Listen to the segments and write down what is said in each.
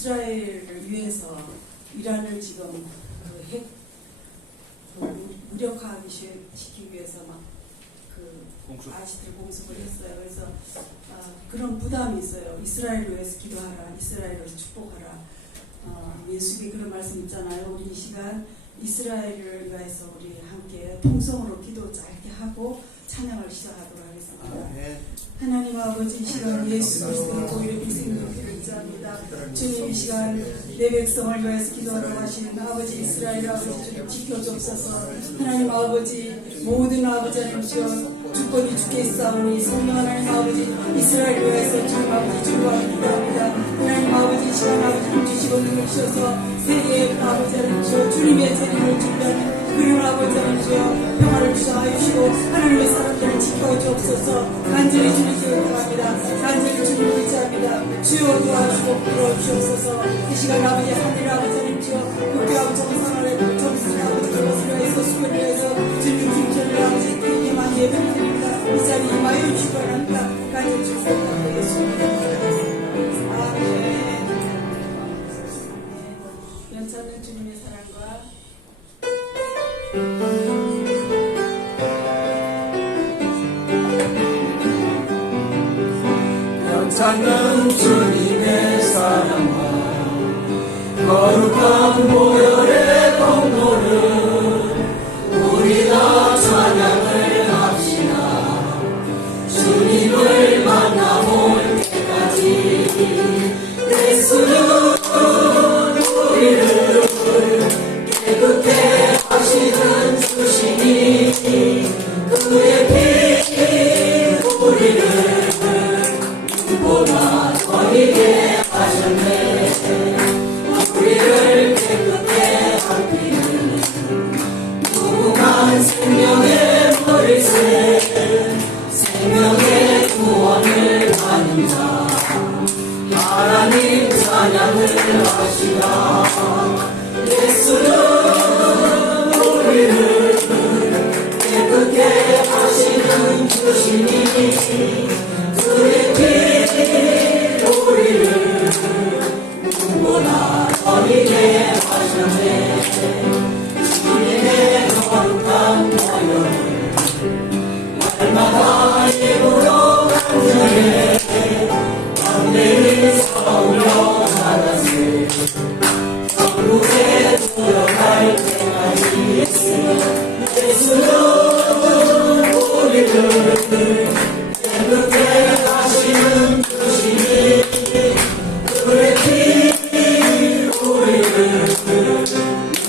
이스라엘을 위해서 이란을 지금 핵 무력화하기 시키기 위해서 아시들 공습을 했어요. 그래서 그런 부담이 있어요. 이스라엘을 위해서 기도하라, 이스라엘을 위해서 축복하라. 예수님이 그런 말씀 있잖아요. 우리 이 시간 이스라엘을 위해서 우리 함께 통성으로 기도 짧게 하고 찬양을 시작하도록 하겠습니다. 하나님 아버지, 이 시간 예수 그리스도의 보혈의 희생을 기도합니다. 주님, 이 시간 내 백성을 위해서 기도하도록 하시는 아버지 이스라엘 아버지 주님 지켜주옵소서. 하나님 아버지 모든 아버지 하나님 주권이 주께 있사오니 성령 하나님 아버지 이스라엘 위해서 주님 아버지 주와 기도합니다. 하나님 아버지 이 시간 아버지를 주시고 능을 주셔서 세계의 아버지 하나님 주님의 재림을 준비하는 그리운 아버지 하나님 평화를 주시고 하나님의 사람들을 지켜주옵소서. 간절히 주님 기도합니다. 간절히 주님을 의지합니다. 주여 도와주고 불러주옵소서. 이 시간 아버지 하늘 아버지 하나님 국가하고 정상을 정신 아버지 그것을 위해서 수고를 위해서 주님 김전을 아버지 예만 예배를 드립니다. 이 자리에 임하여 주시기 바랍니다. 간절히 주옵소서. 예수님 아멘. 연찮는 주님의 사랑과 연찮는 주님의 사랑과 거룩한 보혈의 공로를 우리 다 찬양을 합시다. 주님을 만나볼 때까지 예수는 우리를 깨끗해 하시는 주시니 그의 피 우리를 누구보다 더이게 하셨네. 우리를 깨끗해 할 피는 무궁한 생명의 머리새 생명의 구원을 받는 자 하나님 찬양을 하시라. 예수는 우리를 깨끗해 하시는 주시니 그의 피 우리를 누구보다 더이게 하셨네. 주님의 거룩한 보혈을 날마다 입으로 간절해 담대히 서울여 나가세 천국에 들어갈 때까지 예수는 우리를 깨끗해 하시는 주시니 그의 피 우리를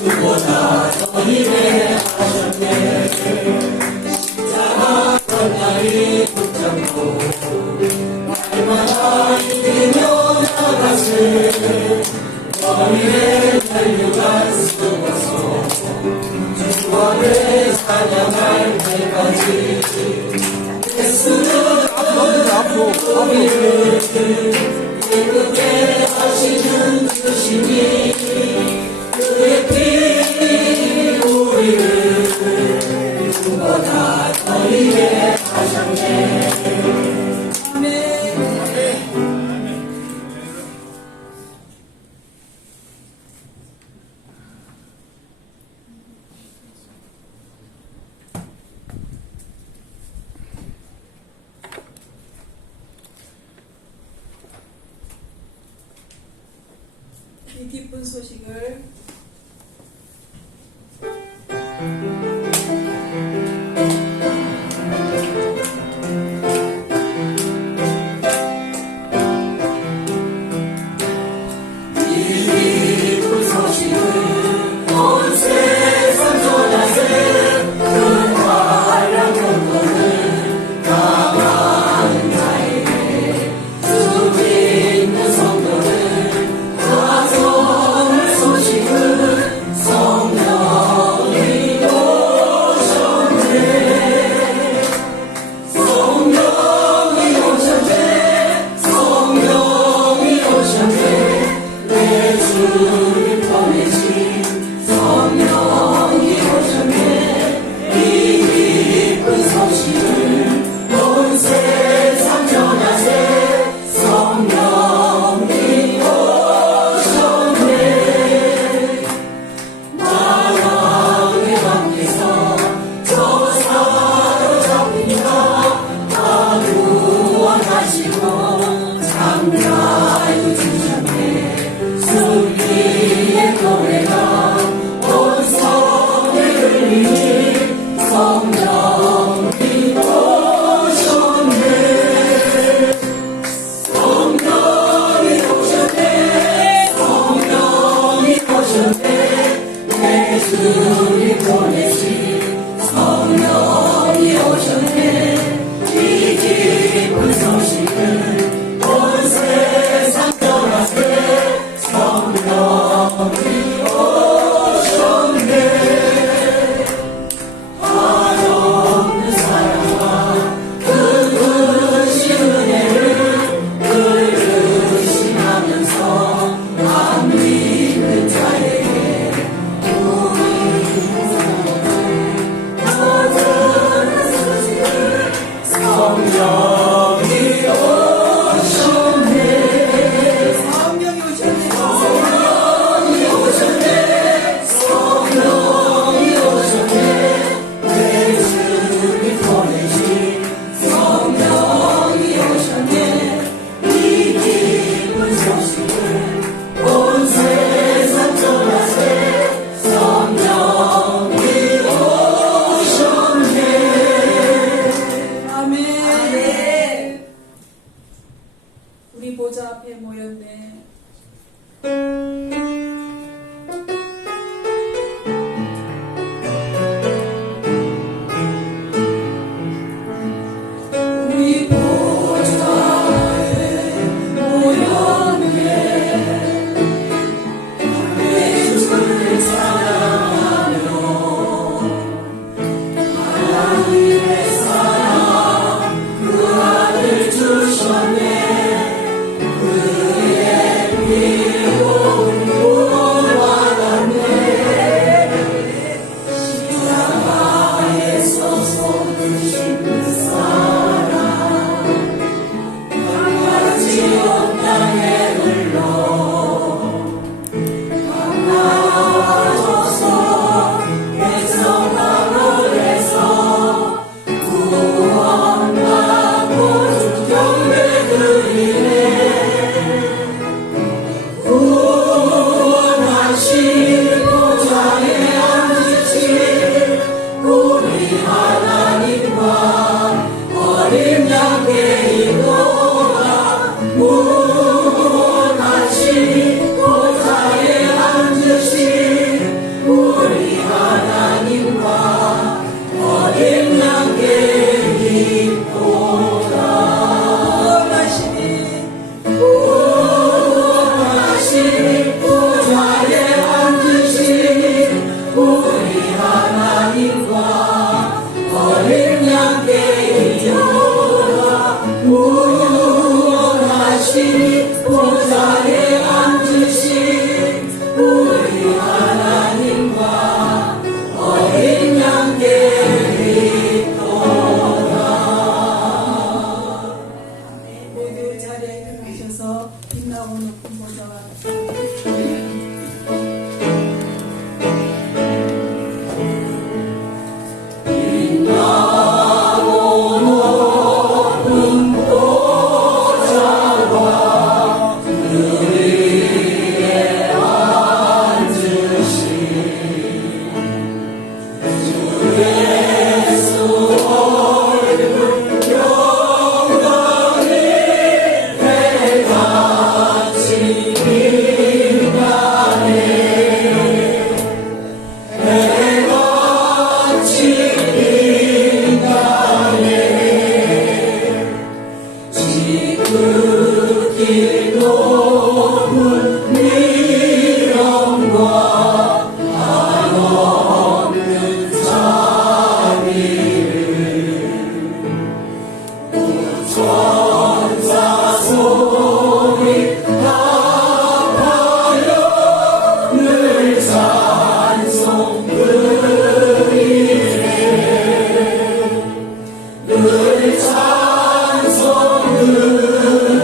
누구보다 더이게 하셨네. 십자가 전날이 붙잡고 날마다 이기며 나가세 너희의 혈류가 쓰고서 주와를 찬양할 때까지 예수는 우리를 깨끗게 하시는 주시니 그의 피 우리를 누구보다 더이게 하셨네. 이 기쁜 소식을 온 세상 전하세 큰 화랑 경고를 강한 자에게 주 믿는 성도를 가져올 소식을 성령이 오셨네. 성령이 오셨네. 성령이 오셨네. 내 주를 보내신 성령이 오셨네. 이 기쁜 소식을 온 세상 전하세. 성령이 오셨네. 보좌 앞에 모였네. 우리 보좌에 모였네. 내 주를 찬양하며 하나님의 사랑 그 아들 주셨네. 그의 피로 구원받았네. 십자가에서 손을 씻는 사랑 강같이 온 땅에 흘러 강나라와줘서 백성 마을에서 구원받고 경배 드리네. 구원하신 보좌에 앉으신 우리 하나님과 어린 양께 이도다. 구원하신 보좌에 앉으신 우리 하나님과 어린 양께 이도다. 구원하신 보좌에 앉으신 우리 하나님과 어린 양께 이도다. 구원하신 보좌에 앉으신 우리 하나님과 어린 양께 이도다. 모두 자리에 일어나셔서 빛나고 높은 보좌와 지극히 높은 미련과 한없는 자비를 천사 소리 답하여 늘 찬송 드리네. 늘 찬송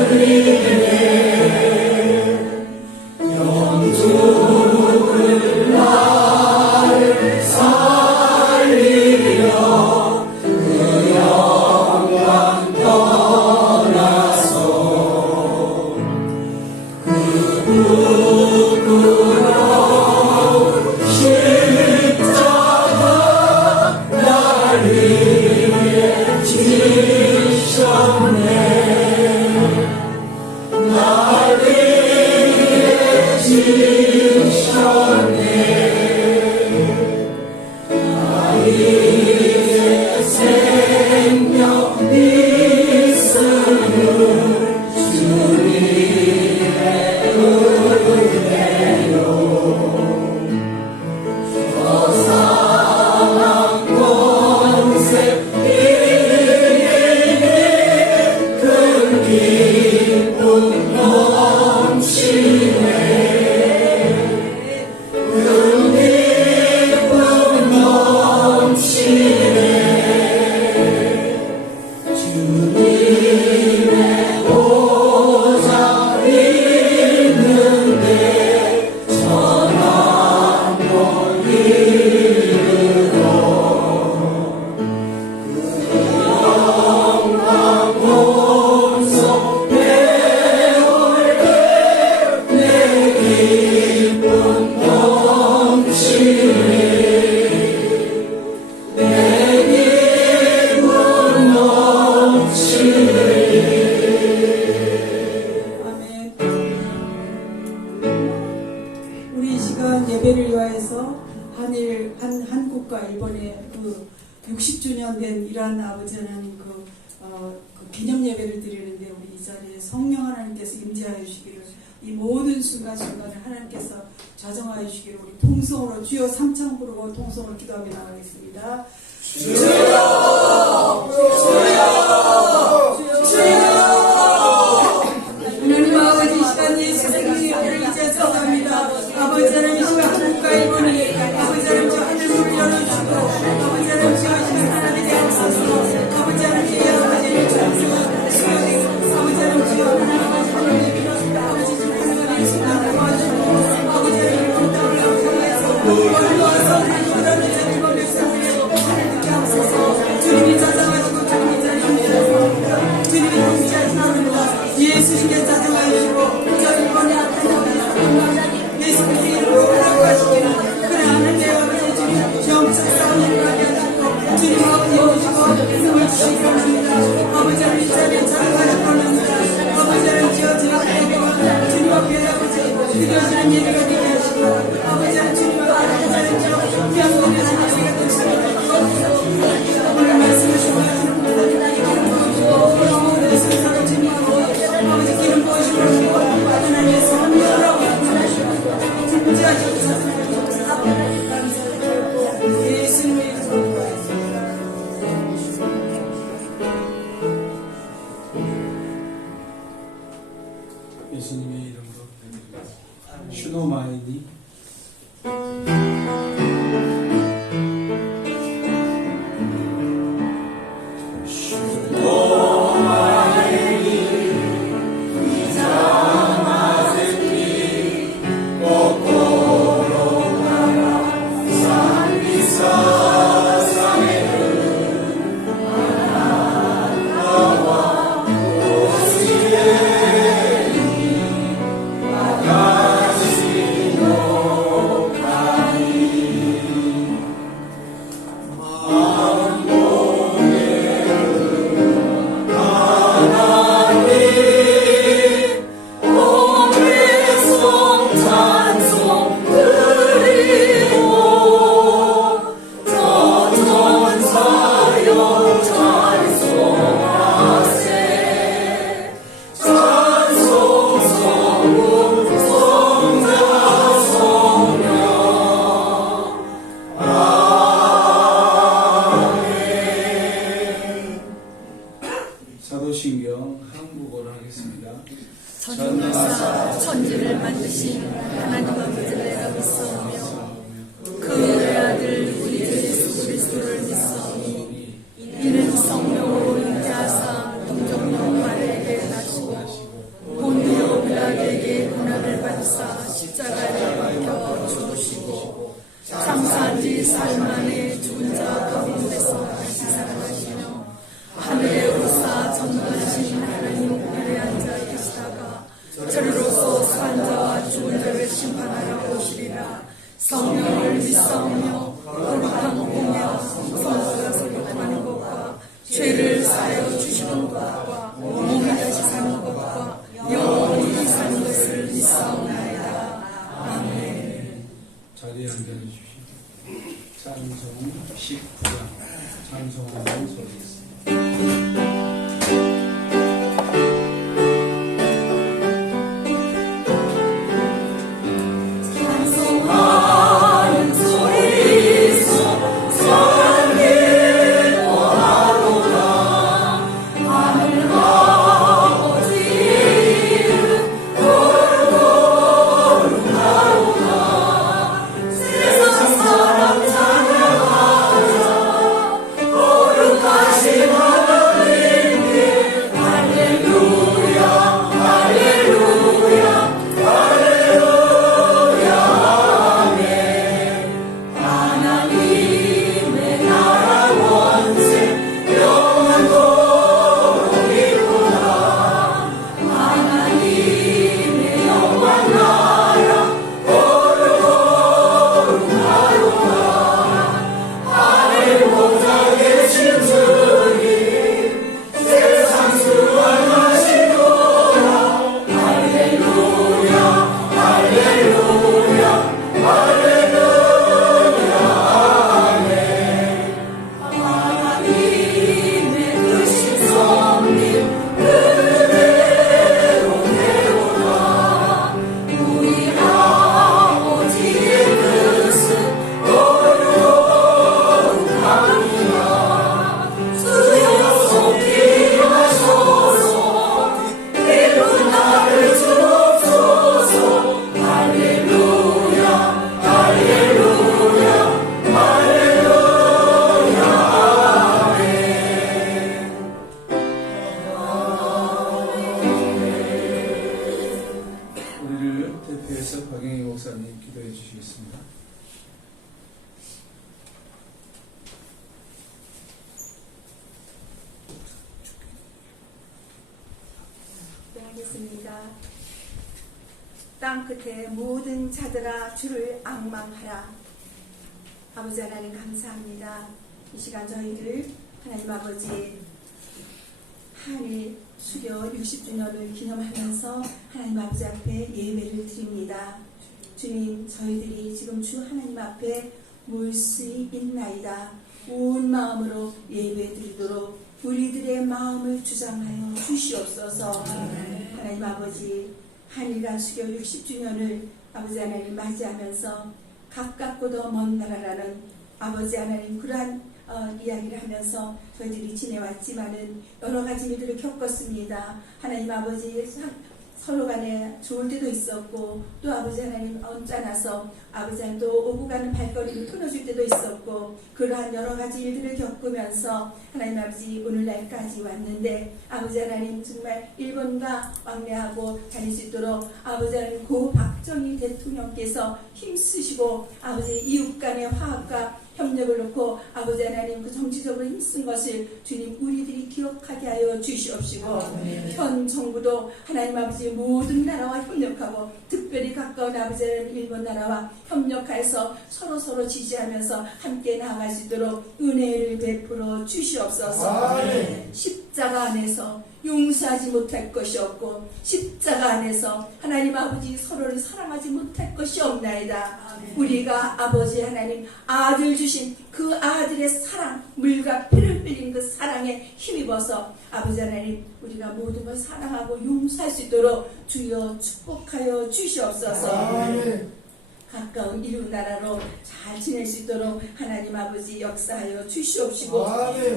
드리네. 예배를 위하여서 한국과 일본의 그 60주년 된 이란 아버지 하나님 그 기념 예배를 드리는데 우리 이 자리에 성령 하나님께서 임재하여 주시기를, 이 모든 순간순간을 하나님께서 좌정하여 주시기를 우리 통성으로 주여 삼창 부르고 통성으로 기도하며 나가겠습니다. 주여 주여 주여. 하나님 아버지, 이 시간 예수 생명을 이제 전합니다. 아버지 하나님, 이 시간 한국과 일본이 아버지 하나님 저 하늘문을 열어주시고 아버지 하나님 저 하나님께 앞서서 아버지 하나님께 아버지를 주옵소서. 아버지 하나님 주여 하나님 아버지 좀 하나님의 순간을 도와주시고 아버지 하나님 그 땅을 향해서 올라와서 하나님보다는 자기가 백성들의 하나님께 앞서서 주님이 찾아가시고 주님이 자리합니다. 주님이 통치하시는 예수님께 찾아가 주시고 저희 번에 앞에 예수님의 이름으로 하라고 하시기를, 그래 하나님 아버지 주님 영적 싸움을 하게 하시고 주님 아버지 오시고 힘을 주시기 바랍니다. 아버지 하나님 이 자리에 찾아가려 합니다. 아버지 하나님 주여 주님 앞에 아버지 기도하시는 예배가 되게 하시고 아버지 하나님 주님 앞에 자리에 저 귀한 예배가 되시고 오늘 말씀을 주시고 모든 세상을 주님으로 아버지 기름 부으시고 하나님의 성령으로 진지하시옵소서. 예수님의 이름으로 기도하였습니다. 예수님의 이름으로 슈노마이니 사도신경 한국어로 하겠습니다. 전능하사 천지를 만드신 하나님 아버지를 내가 믿사오며 그의 아들 우리 주 예수 그리스도를 믿사오니 이는 성령으로 잉태하사 동정녀 마리아에게 나시고 본디오 빌라도에게 고난을 받으사 십자가에 박혀 죽으시고 장사한 지 사흘 만에 죽은 자 가운데서 다시 살아나시며 하늘에 오르사 전능하신 하나님 우편에 앉아 계시다가 저리로서 산 자와 죽은 자를 심판하러 오시리라. 성령을 믿사오며 거룩한 공예와 성도가 소유하는 것과 죄를 사하여 주시는 것과 몸이 다시 사는 것과 영원히 사는 것을 믿사오나이다. 아멘. 자리에 앉아주십시오. 찬송 19장 찬송하는 소리 있습니다. 오른 대해서 박영희 목사님 기도해 주시겠습니다. 네, 하겠습니다. 땅 끝에 모든 자들아 주를 앙망하라. 아버지 하나님 감사합니다. 이 시간 저희들 하나님 아버지 한일 수교 60주년을 기념하면서 하나님 아버지 앞에 예배를 드립니다. 주님, 저희들이 지금 주 하나님 앞에 모일 수 있나이다. 온 마음으로 예배 드리도록 우리들의 마음을 주장하여 주시옵소서. 하나님 아버지, 한일간 수교 60주년을 아버지 하나님 맞이하면서 가깝고도 먼 나라라는 아버지 하나님 그러한 이야기를 하면서 저희들이 지내왔지만은 여러 가지 일들을 겪었습니다. 하나님 아버지 서로 간에 좋을 때도 있었고 또 아버지 하나님 언짢아서 아버지 하나님 또 오고 가는 발걸음을 끊어줄 때도 있었고 그러한 여러 가지 일들을 겪으면서 하나님 아버지 오늘날까지 왔는데 아버지 하나님 정말 일본과 왕래하고 다닐 수 있도록 아버지 하나님 고 박정희 대통령께서 힘쓰시고 아버지 이웃 간의 화합과 협력을 놓고 아버지 하나님 그 정치적으로 힘쓴 것을 주님 우리들이 기억하게 하여 주시옵시고 현 정부도 하나님 아버지 모든 나라와 협력하고 특별히 가까운 아버지 하나님 일본 나라와 협력해서 서로 지지하면서 함께 나아갈 수 있도록 은혜를 베풀어 주시옵소서. 십자가 안에서 용서하지 못할 것이 없고 십자가 안에서 하나님 아버지 서로를 사랑하지 못할 것이 없나이다. 우리가 아버지 하나님 아들 주신 그 아들의 사랑 물과 피를 흘린 그 사랑에 힘입어서 아버지 하나님 우리가 모든 걸 사랑하고 용서할 수 있도록 주여 축복하여 주시옵소서. 가까운 이웃 나라로 잘 지낼 수 있도록 하나님 아버지 역사하여 주시옵시고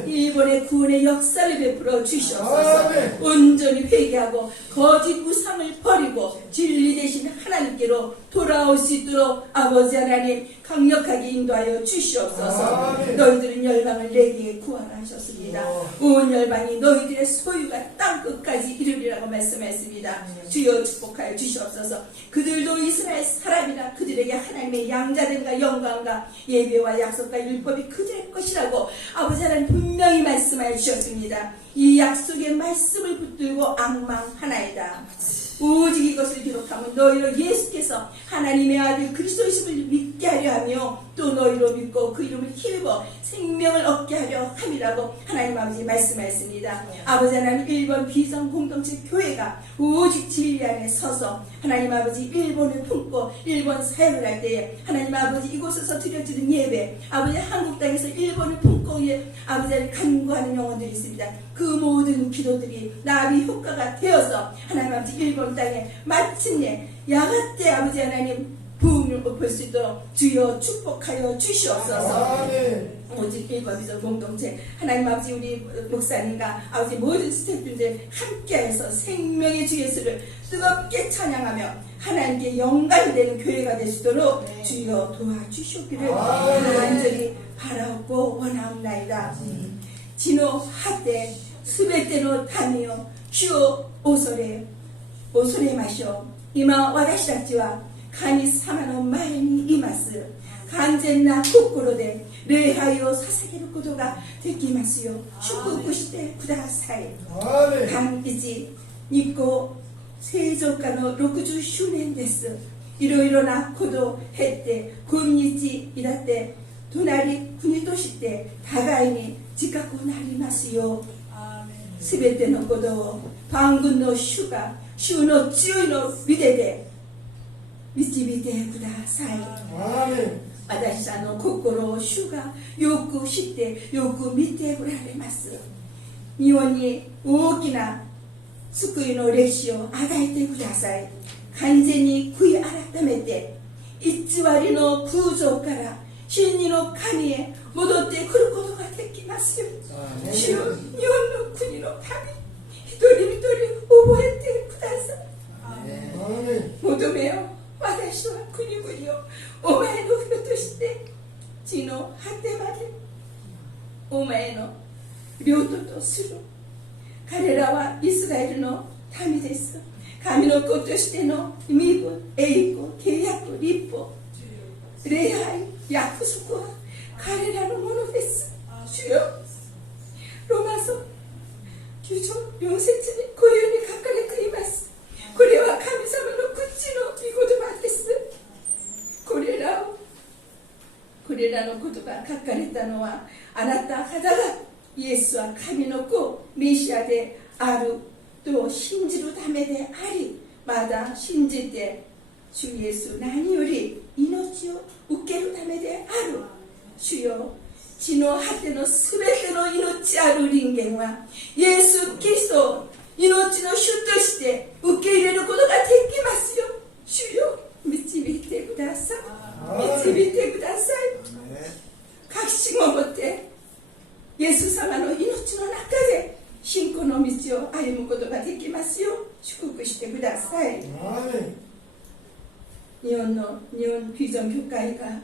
일본의 구원의 역사를 베풀어 주시옵소서. 온전히 회개하고 거짓 우상을 버리고 진리 대신 하나님께로 돌아올 수 있도록 아버지 하나님 강력하게 인도하여 주시옵소서. 너희들은 열방을 내게 구하라 하셨습니다. 온 열방이 너희들의 소유가 땅끝까지 이르리라고 말씀했습니다. 주여 축복하여 주시옵소서. 그들도 이스라엘 사람이라 그들에게 하나님의 양자됨과 영광과 예배와 약속과 율법이 그들의 것이라고 아버지 하나님 분명히 말씀하여 주셨습니다. 이 약속의 말씀을 붙들고 앙망하나이다. 오직 이것을 기록하면 너희로 예수께서 하나님의 아들 그리스도이심을 믿게 하려 하며 또 너희로 믿고 그 이름을 힘입어 생명을 얻게 하려 함이라고 하나님 아버지 말씀하였습니다. 아버지 하나님 일본 비전 공동체 교회가 오직 진리 안에 서서 하나님 아버지 일본을 품고 일본 사역을 할 때에 하나님 아버지 이곳에서 드려지는 예배 아버지 한국 땅에서 일본을 품고 아버지 하나님 간구하는 영혼들이 있습니다. 그 모든 기도들이 나비 효과가 되어서 하나님 아버지 일본 땅에 마침내 야간때 아버지 하나님 부흥을 볼 수 있도록 주여 축복하여 주시옵소서. 오직 일본 비전 공동체 하나님 아버지 우리 목사님과 아버지 모든 스태프분들 함께해서 생명의 주 예수를 뜨겁게 찬양하며 하나님께 영광이 되는 교회가 될 수 있도록 주여 도와주시기를 간절히 바라옵고 원하옵나이다. 진노 하때 수백대노 타미요 주오 오소레 마시오 이마 와다시다치와 가니 사마노 마이니 이마스 간젠나 코코로데 레하이오 사사기로 구도가 되기마스요 슈쿠쿠시테 구다사이 간이지 니코 세조가노 60周年ですいろいろなことを経て今日いだって隣国として互いに自覚になりますよ。すべてのことを万軍の主が主の強いの腕で導いてください。私たちの心を主がよく知ってよく見ておられます。日本に大きな救いの歴史を与えてください。完全に悔い改めて偽りの空想から真理の神へ戻ってくることができますよ。主よ、日本の国の民一人一人覚えてください。求めよ、私は国々をお前の人として地の果てまでお前の領土とする。彼らはイスラエルの民です。神の子としての身分、栄光、契約、立法、礼拝、約束は彼らのものです。主よ、ロマ書9章4節にこういうふうに書かれています。これは神様の口の御言葉です。これらのことが書かれたのは、あなた方がイエスは神の子、メシアであると信じるためであり、まだ信じて主イエス何より命を受けるためである。主よ、地の果てのすべての命ある人間はイエス・キリストを命の主として受け入れることができますよ。主よ、導いてください。導いてください。確信を持ってイエス様の命の中で信仰の道を歩むことができますよ。祝福してください。日本フィジョン教会が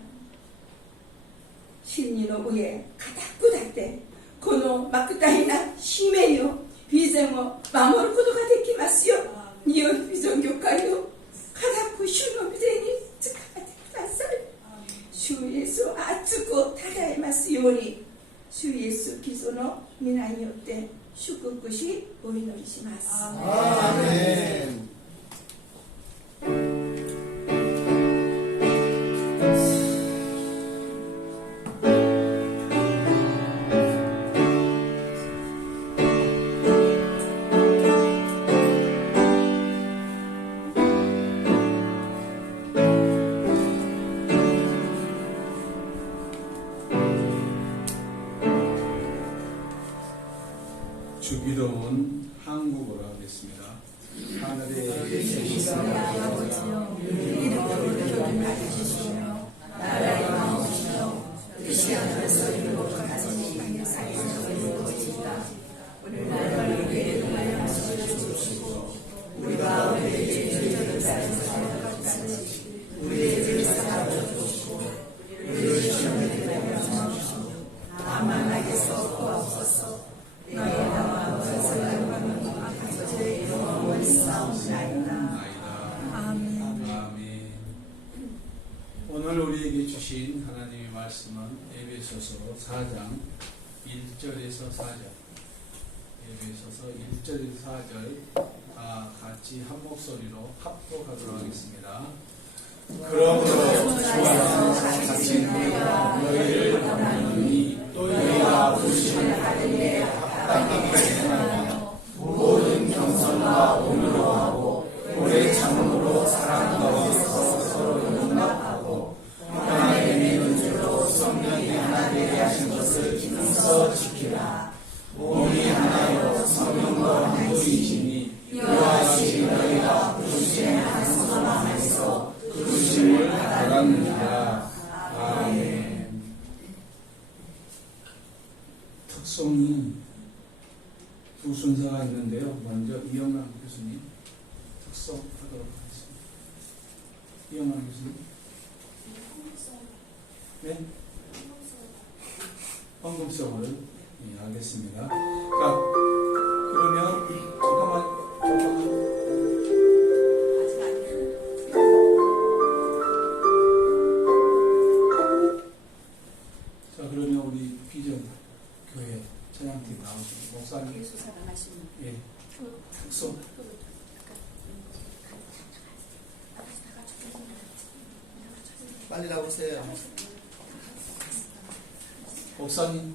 真理の上固くだってこの莫大な使命をフィジョンを守ることができますよ。日本フィジョン教会を固く主の御手に使ってください。主イエスを熱く称えますように、主イエスキリストの皆によって祝福しお祈りします。アーメン。주기도문 한국어로 하겠습니다. 하늘에 계신 아버지여, 이름으로 교훈하여 주시며 나라의 마음이시여 뜻이 하늘에서 이루어 같이 땅에서 이루어지이다. 오늘날 우리에게 말씀하여 주시고 우리가 우리의 죄를 사하는 것 같이 우리의 죄를 사하여 주시고 우리를 시험에 들게 하시옵소서. 만만하게서 구하옵소서. 너의 나와 권세와 영광이 아버지의 이름으로 올리사옵나이다. 아멘. 오늘 우리에게 주신 하나님의 말씀은 에베소서 4장 1절에서 4절, 에베소서 1절에서 4절 다 같이 한 목소리로 합독하도록 하겠습니다. 그러므로 주 안에서 같이 너희가 너희를 원하노니 너희가 부르심을 받으에 합당하게 행하며 모든 겸손과 온유로 하고 오래 참음으로 사랑 가운데서 서로 용납하고 평안에 매는 줄로 성령이 하나 되게 하신 것을 힘써 지키라. 몸이 하나요 성령과 한 분이시니 이와 같이 너희가 부르심의 한 소망 안에서 부르심을 받았느니라. 아멘. 특송이 두 순서가 있는데요. 먼저 이영남 교수님 특송하도록 하겠습니다. 이영남 교수님. 네? 헌금성을 하겠습니다. 자, 그러면 잠깐만. 자, 그러면 우리 비전 교회 찬양팀 나오시고 목사님. 예. 특송. 빨리 나오세요. 목사님.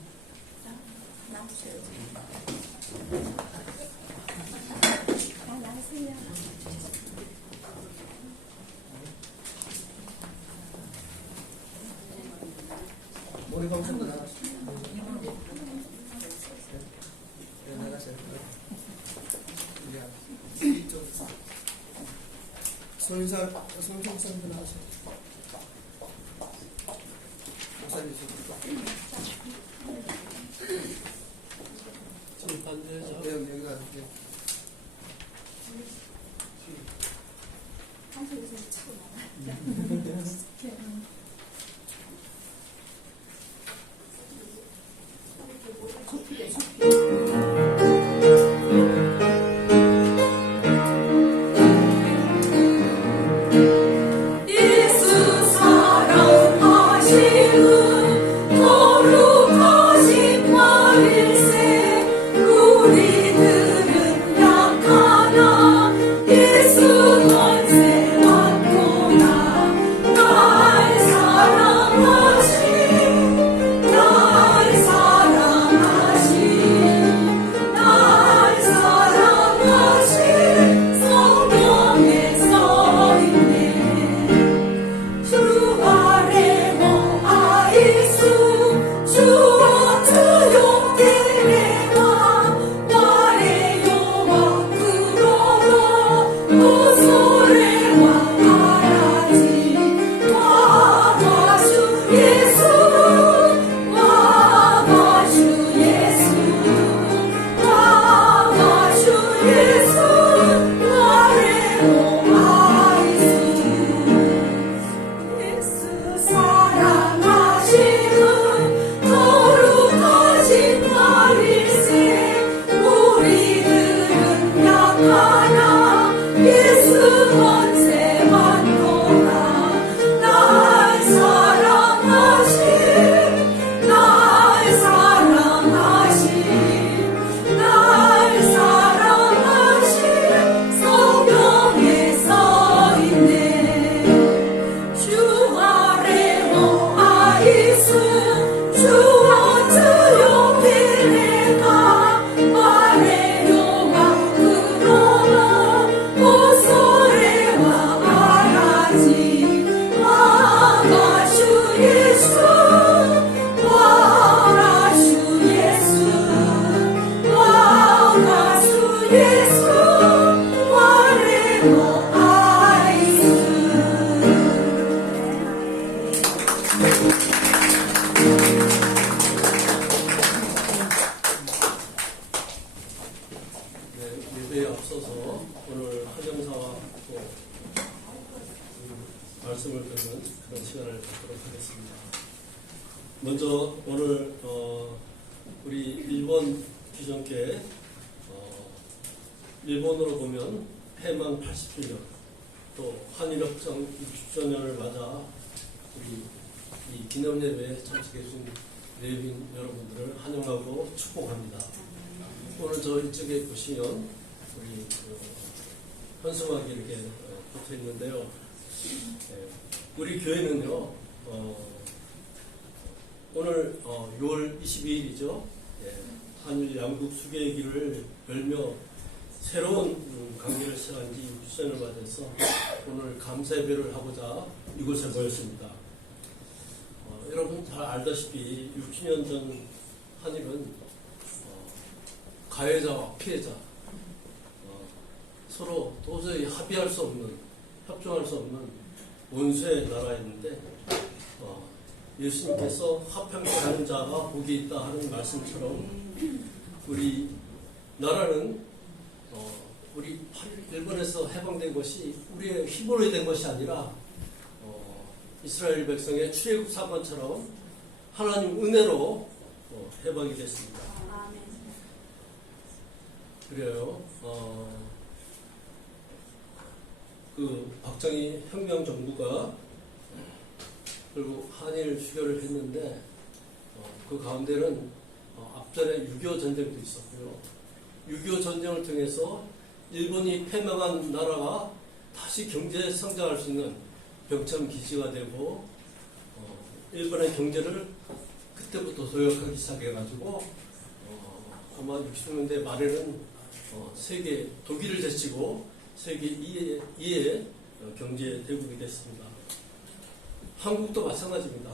머리 감싸고 나가세요. 네, 나가세요. 이쪽 손성선도 나가세요. 목사님 지금 반대죠? 네, 여기가 네. 말씀을 듣는 그런 시간을 갖도록 하겠습니다. 먼저 오늘 우리 일본 비전교회 일본으로 보면 폐망 80주년 또 한일협정 60주년을 맞아 우리 이 기념예배에 참석해 주신 내빈 여러분들을 환영하고 축복합니다. 오늘 저 이쪽에 보시면 우리 현수막이 이렇게 붙어 있는데요. 우리 교회는요, 오늘 6월 22일이죠. 한일 양국 수계기를 열며 새로운 관계를 시작한 지 6주년을 맞아서 오늘 감사예배를 하고자 이곳에 모였습니다. 여러분 잘 알다시피 60년 전 한일은 가해자와 피해자 서로 도저히 합의할 수 없는, 협정할 수 없는 원수의 나라였는데 예수님께서 화평케 하는 자가 복이 있다 하는 말씀처럼 우리 나라는 우리 일본에서 해방된 것이 우리의 힘으로 된 것이 아니라 이스라엘 백성의 출애굽 사건처럼 하나님 은혜로 해방이 됐습니다. 그래요. 그 박정희 혁명 정부가 결국 한일 수교를 했는데 그 가운데는 앞전에 6.25 전쟁도 있었고요. 6.25 전쟁을 통해서 일본이 패망한 나라가 다시 경제 성장할 수 있는 병참 기지가 되고 일본의 경제를 그때부터 도약하기 시작해가지고 아마 60년대 말에는 세계 독일을 제치고 세계 2의 경제 대국이 됐습니다. 한국도 마찬가지입니다.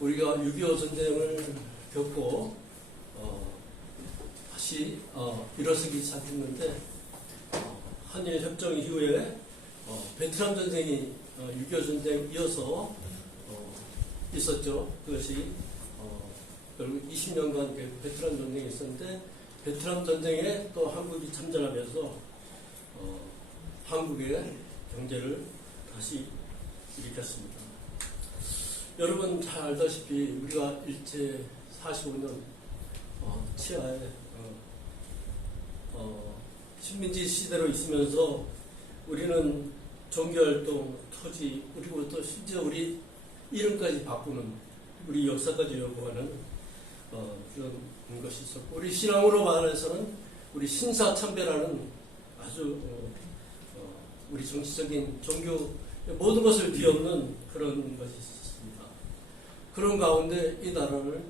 우리가 6.25 전쟁을 겪고 다시 일어서기 시작했는데 한일 협정 이후에 베트남 전쟁이 6.25 전쟁 이어서 있었죠. 그것이 결국 20년간 베트남 전쟁이 있었는데 베트남 전쟁에 또 한국이 참전하면서 한국의 경제를 다시 일으켰습니다. 여러분 잘 알다시피 우리가 일제 45년 치하에 식민지 시대로 있으면서 우리는 종교활동, 토지, 그리고 또 심지어 우리 이름까지 바꾸는 우리 역사까지 요구하는 그런 것이 있었고 우리 신앙으로 말해서는 우리 신사참배라는 아주 우리 정치적인 종교 모든 것을 뒤엎는 그런 것이 있었습니다. 그런 가운데 이 나라를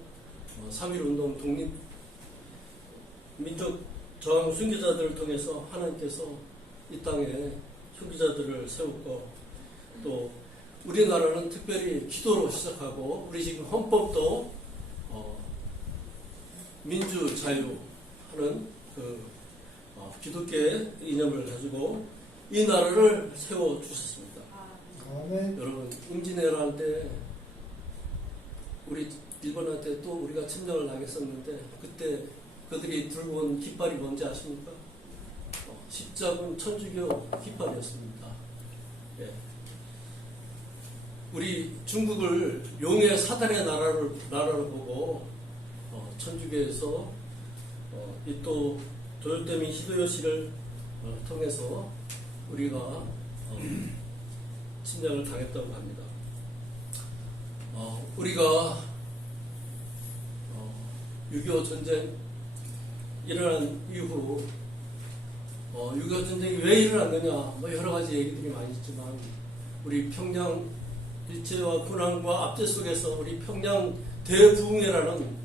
3.1운동 독립 민족 저항 순교자들을 통해서 하나님께서 이 땅에 순교자들을 세웠고 또 우리나라는 특별히 기도로 시작하고 우리 지금 헌법도 민주 자유 하는 그 기독교의 이념을 가지고 이 나라를 세워 주셨습니다. 여러분 임진왜란 때 우리 일본한테 또 우리가 침략을 당했었는데 그때 그들이 들고 온 깃발이 뭔지 아십니까? 십자군 천주교 깃발이었습니다. 우리 중국을 용의 사단의 나라로 보고 천주교에서 이 또 도요토미 히데요시를 통해서 우리가 침략을 당했다고 합니다. 우리가 6.25 전쟁 일어난 이후 6.25 전쟁이 왜 일어났느냐 뭐 여러 가지 얘기들이 많이 있지만 우리 평양 일제와 군왕과 압제 속에서 우리 평양 대부흥회라는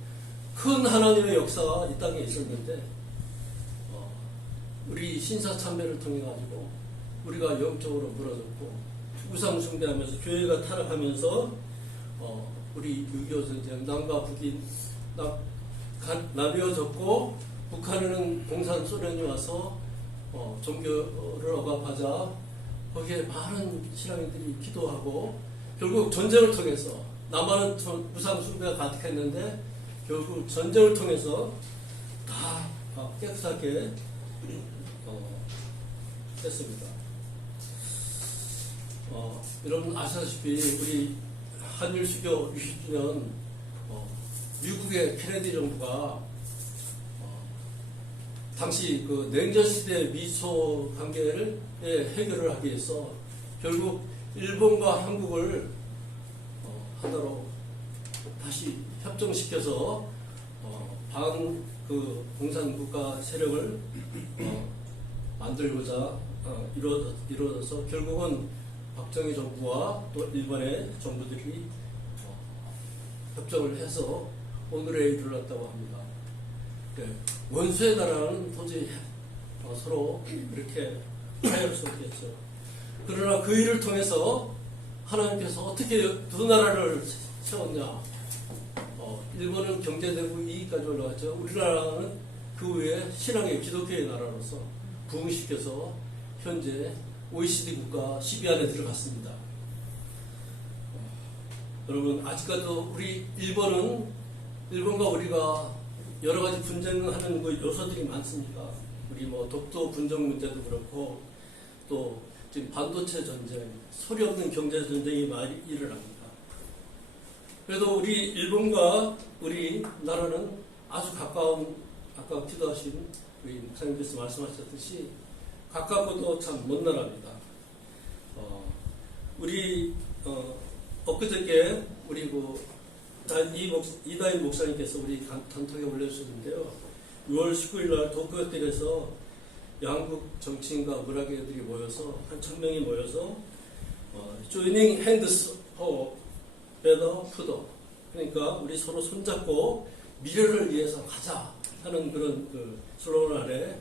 큰 하나님의 역사가 이 땅에 있었는데 우리 신사참배를 통해 가지고 우리가 영적으로 무너졌고 우상 숭배하면서 교회가 타락하면서 우리 6.25 전쟁 남과 북이 나뉘어졌고 북한에는 공산 소련이 와서 종교를 억압하자 거기에 많은 신앙인들이 기도하고 결국 전쟁을 통해서 남한은 우상 숭배가 가득했는데 결국 전쟁을 통해서 다 깨끗하게 했습니다. 여러분 아시다시피 우리 한일 수교 60주년 미국의 케네디 정부가 당시 그 냉전 시대 미소 관계를 해결을 하기 위해서 결국 일본과 한국을 하나로 다시 협정시켜서 반 그 공산국가 세력을 만들고자 이루어져서 결국은 박정희 정부와 또 일본의 정부들이 협정을 해서 오늘에 이르렀다고 합니다. 원수의 나라는 도저히 서로 이렇게 화해할 수 없겠죠. 그러나 그 일을 통해서 하나님께서 어떻게 두 나라를 세웠냐? 일본은 경제되고 이익까지 올라갔죠. 우리나라는 그 외에 신앙의 기독교의 나라로서 부흥시켜서 현재 OECD 국가 10위 안에 들어갔습니다. 여러분 아직까지도 우리 일본과 우리가 여러 가지 분쟁하는 그 요소들이 많습니다. 우리 뭐 독도 분쟁 문제도 그렇고 또 지금 반도체 전쟁, 소리 없는 경제 전쟁이 많이 일어납니다. 그래도 우리 일본과 우리 나라는 아주 가까운, 아까 기도하신 우리 목사님께서 말씀하셨듯이 가깝고도 참 먼 나라입니다. 우리 엊그저께 우리 이다인 목사님께서 우리 단톡에 올려주셨는데요. 6월 19일 날 도쿄호텔에서 양국 정치인과 문화계들이 모여서 한 1000명이 모여서 Joining Hands for Better Future, 그러니까 우리 서로 손잡고 미래를 위해서 가자 하는 그런 그 슬로건 아래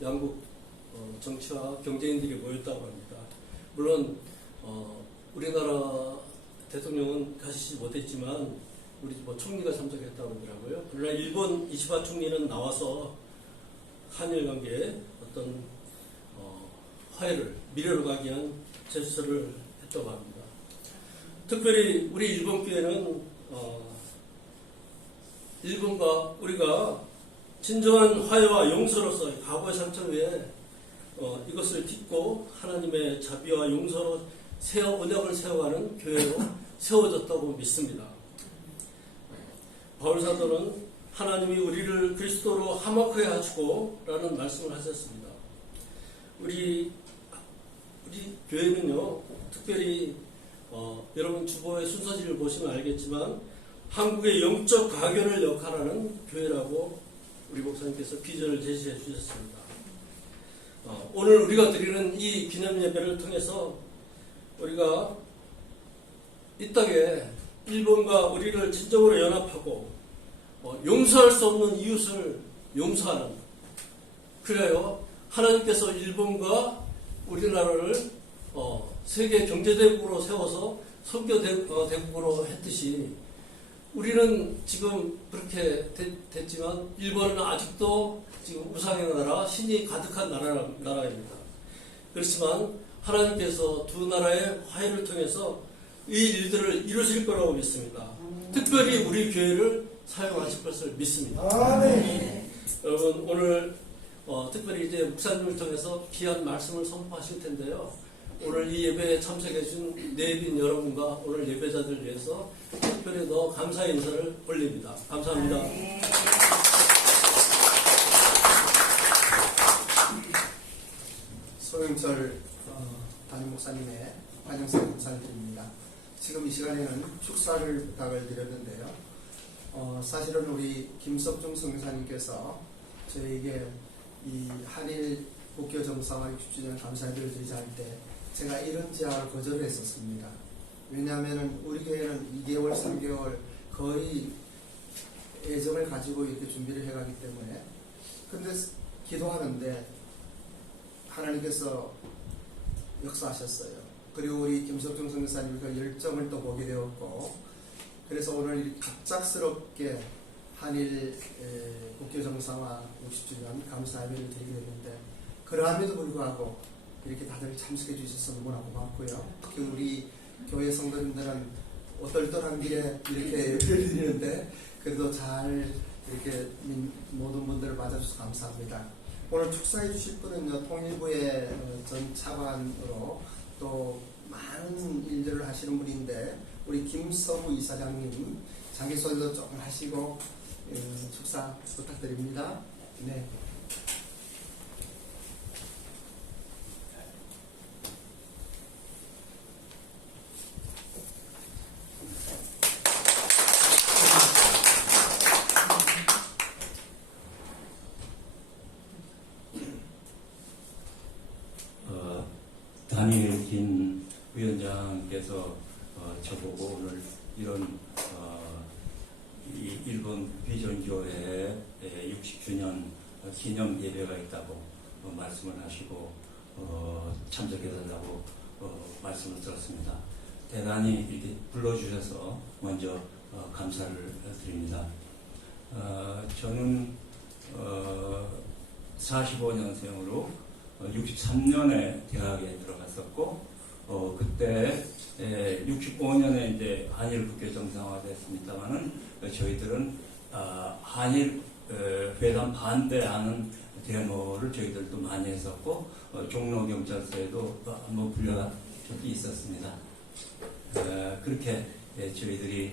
양국 정치와 경제인들이 모였다고 합니다. 물론 우리나라 대통령은 가시지 못했지만 우리 뭐 총리가 참석했다고 하더라고요. 그러나 일본 이시바 총리는 나와서 한일 관계에 어떤 화해를 미래로 가기 위한 제스처를 했다고 합니다. 특별히 우리 일본 교회는 일본과 우리가 진정한 화해와 용서로서 과거의 상처 위에 이것을 딛고 하나님의 자비와 용서로 언약을 세워가는 교회로 세워졌다고 믿습니다. 바울 사도는 하나님이 우리를 그리스도로 화목하게 하시고 라는 말씀을 하셨습니다. 우리 교회는요, 특별히 여러분 주보의 순서지를 보시면 알겠지만 한국의 영적 가견을 역할하는 교회라고 우리 목사님께서 비전을 제시해 주셨습니다. 오늘 우리가 드리는 이 기념 예배를 통해서 우리가 이 땅에 일본과 우리를 진정으로 연합하고 용서할 수 없는 이웃을 용서하는, 그래요 하나님께서 일본과 우리나라를 세계 경제대국으로 세워서 선교대국으로 했듯이 우리는 지금 그렇게 됐지만 일본은 아직도 지금 우상의 나라, 신이 가득한 나라입니다. 그렇지만 하나님께서 두 나라의 화해를 통해서 이 일들을 이루실 거라고 믿습니다. 특별히 우리 교회를 사용하실 것을 믿습니다. 아멘. 여러분 오늘 특별히 이제 목사님을 통해서 귀한 말씀을 선포하실 텐데요. 오늘 이 예배에 참석해 주신 내빈 여러분과 오늘 예배자들 위해서 특별히 더 감사의 인사를 올립니다. 감사합니다. 소영철 담임 목사님의 환영사 감사드립니다. 지금 이 시간에는 축사를 부탁을 드렸는데요. 사실은 우리 김석중 성교사님께서 저에게 이 한일 국교 정상화 60주년 감사회를 드리자 할 때 제가 이런 제안을 거절을 했었습니다. 왜냐하면 우리 교회는 2개월, 3개월 거의 애정을 가지고 이렇게 준비를 해가기 때문에, 근데 기도하는데 하나님께서 역사하셨어요. 그리고 우리 김석중 선교사님 그 열정을 또 보게 되었고, 그래서 오늘 갑작스럽게 한일 국교 정상화 60주년 감사회를 드리게 됐는데, 그럼에도 불구하고 이렇게 다들 참석해 주셔서 너무나 고맙고요. 특히 우리 교회 성도님들은 어떨떨한 길에 이렇게 예배를 드리는데 그래도 잘 이렇게 모든 분들을 맞아주셔서 감사합니다. 오늘 축사해 주실 분은요, 통일부의 전 차관으로 또 많은 일들을 하시는 분인데 우리 김서부 이사장님 자기소개도 조금 하시고 축사 부탁드립니다. 네. 담임 김 위원장께서 저보고 오늘 이런 이 일본 비전교회 60주년 기념 예배가 있다고 말씀을 하시고 참석해달라고 말씀을 들었습니다. 대단히 이렇게 불러주셔서 먼저 감사를 드립니다. 저는 45년생으로 63년에 대학에 들어갔었고, 그때 65년에 이제 한일 국교 정상화됐습니다만은 저희들은 한일 회담 반대하는 데모를 저희들도 많이 했었고, 종로 경찰서에도 한번 불려간 적이 있었습니다. 그렇게 저희들이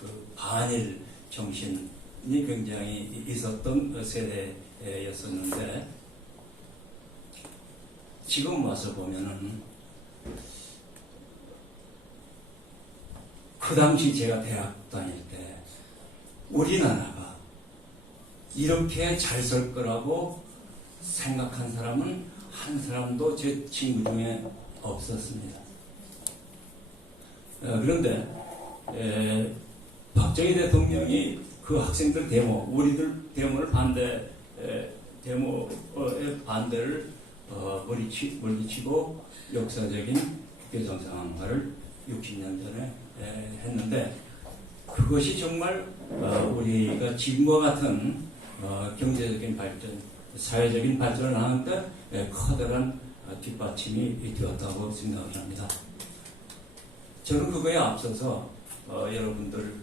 그 반일 정신이 굉장히 있었던 세대였었는데, 지금 와서 보면은 그 당시 제가 대학 다닐 때 우리나라가 이렇게 잘 설 거라고 생각한 사람은 한 사람도 제 친구 중에 없었습니다. 그런데 박정희 대통령이 그 학생들 데모, 우리들 데모를 데모의 반대를 물리치고 역사적인 국교 정상화를 60년 전에 했는데, 그것이 정말 우리가 지금과 같은 경제적인 발전, 사회적인 발전을 하는데 커다란 뒷받침이 되었다고 생각을 합니다. 저는 그거에 앞서서 여러분들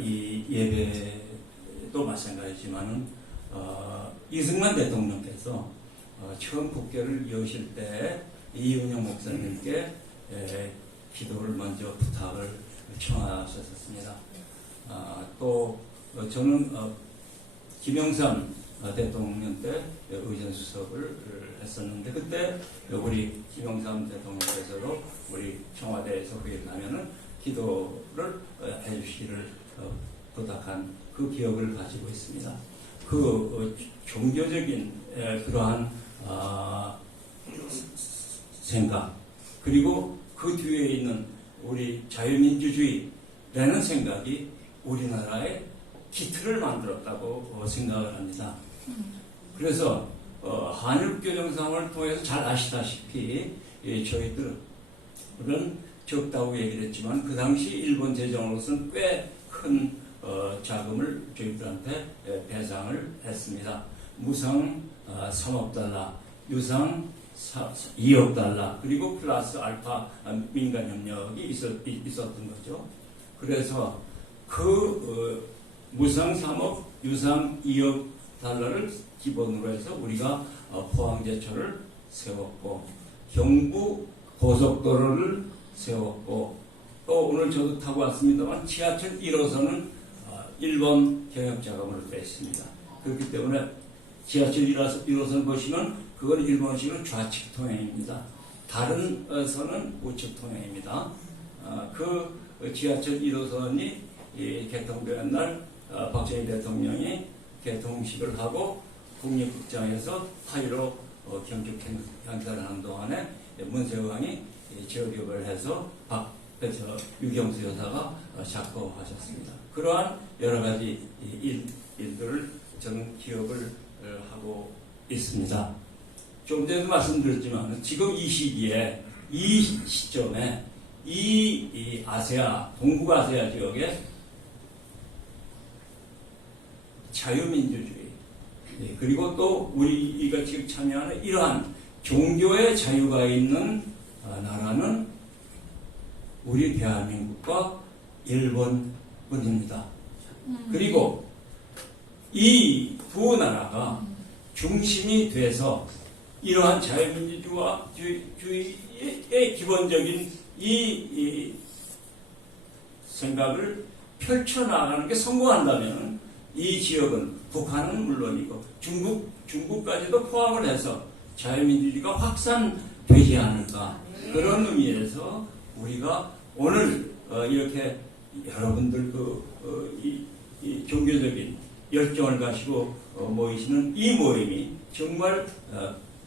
이 예배도 마찬가지지만은 이승만 대통령께서 처음 국교를 여실 때 이은영 목사님께 기도를 먼저 부탁을 청하셨습니다. 또 저는 김영삼 대통령 때 의전수석을 했었는데, 그때 우리 김영삼 대통령께서도 우리 청와대에서 그에 가면은 기도를 해주시기를 부탁한 그 기억을 가지고 있습니다. 그 종교적인 그러한 생각, 그리고 그 뒤에 있는 우리 자유민주주의라는 생각이 우리나라의 기틀을 만들었다고 생각을 합니다. 그래서 한일국교 정상화를 통해서 잘 아시다시피 저희들은 적다고 얘기를 했지만 그 당시 일본 재정으로서는 꽤 큰 자금을 저희들한테 배상을 했습니다. 무상 3억 달러, 유상 2억 달러, 그리고 플러스 알파 민간 협력이 있었던 거죠. 그래서 그 무상 3억, 유상 2억 달러를 기본으로 해서 우리가 포항제철을 세웠고, 경부 고속도로를 세웠고, 또 오늘 저도 타고 왔습니다만 지하철 1호선은 일본 경영자금으로 되어 있습니다. 그렇기 때문에 지하철 1호선 보시면 그건 일본식으로 좌측 통행입니다. 다른 선은 우측 통행입니다. 그 지하철 1호선이 개통되는 날 박정희 대통령이 개통식을 하고 국립극장에서 타이로 경축 행사를 하는 동안에 문세왕이 제어력을 해서 유경수 여사가 작곡하셨습니다. 그러한 여러 가지 일들을 저는 기억을 하고 있습니다. 좀 전에도 말씀드렸지만 지금 이 시기에, 이 시점에 이 아세아, 동북아시아 지역에 자유민주주의, 그리고 또 우리가 지금 참여하는 이러한 종교의 자유가 있는 나라는 우리 대한민국과 일본뿐입니다. 그리고 이 두 나라가 중심이 돼서 이러한 자유민주주의의 기본적인 이 생각을 펼쳐나가는 게 성공한다면 이 지역은 북한은 물론이고 중국까지도 포함을 해서 자유민주주의가 확산되지 않을까. 그런 의미에서 우리가 오늘 이렇게 여러분들 이 종교적인 열정을 가지고 모이시는 이 모임이 정말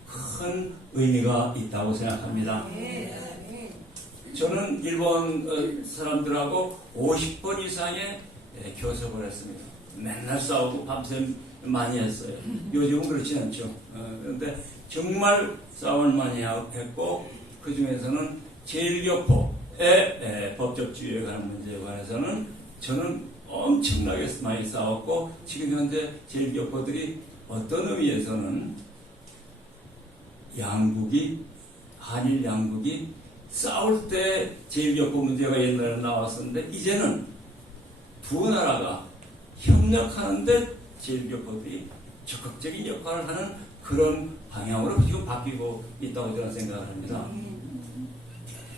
큰 의미가 있다고 생각합니다. 저는 일본 사람들하고 50번 이상의 교섭을 했습니다. 맨날 싸우고 밤샘 많이 했어요. 요즘은 그렇지 않죠. 그런데 정말 싸움을 많이 했고, 그 중에서는 제일교포의 법적주의에 관한 문제에 관해서는 저는 엄청나게 많이 싸웠고, 지금 현재 제일교포들이 어떤 의미에서는 한일 양국이 싸울 때 제일교포 문제가 옛날에 나왔었는데, 이제는 두 나라가 협력하는데 제일교포들이 적극적인 역할을 하는 그런 방향으로 지금 바뀌고 있다고 저는 생각을 합니다.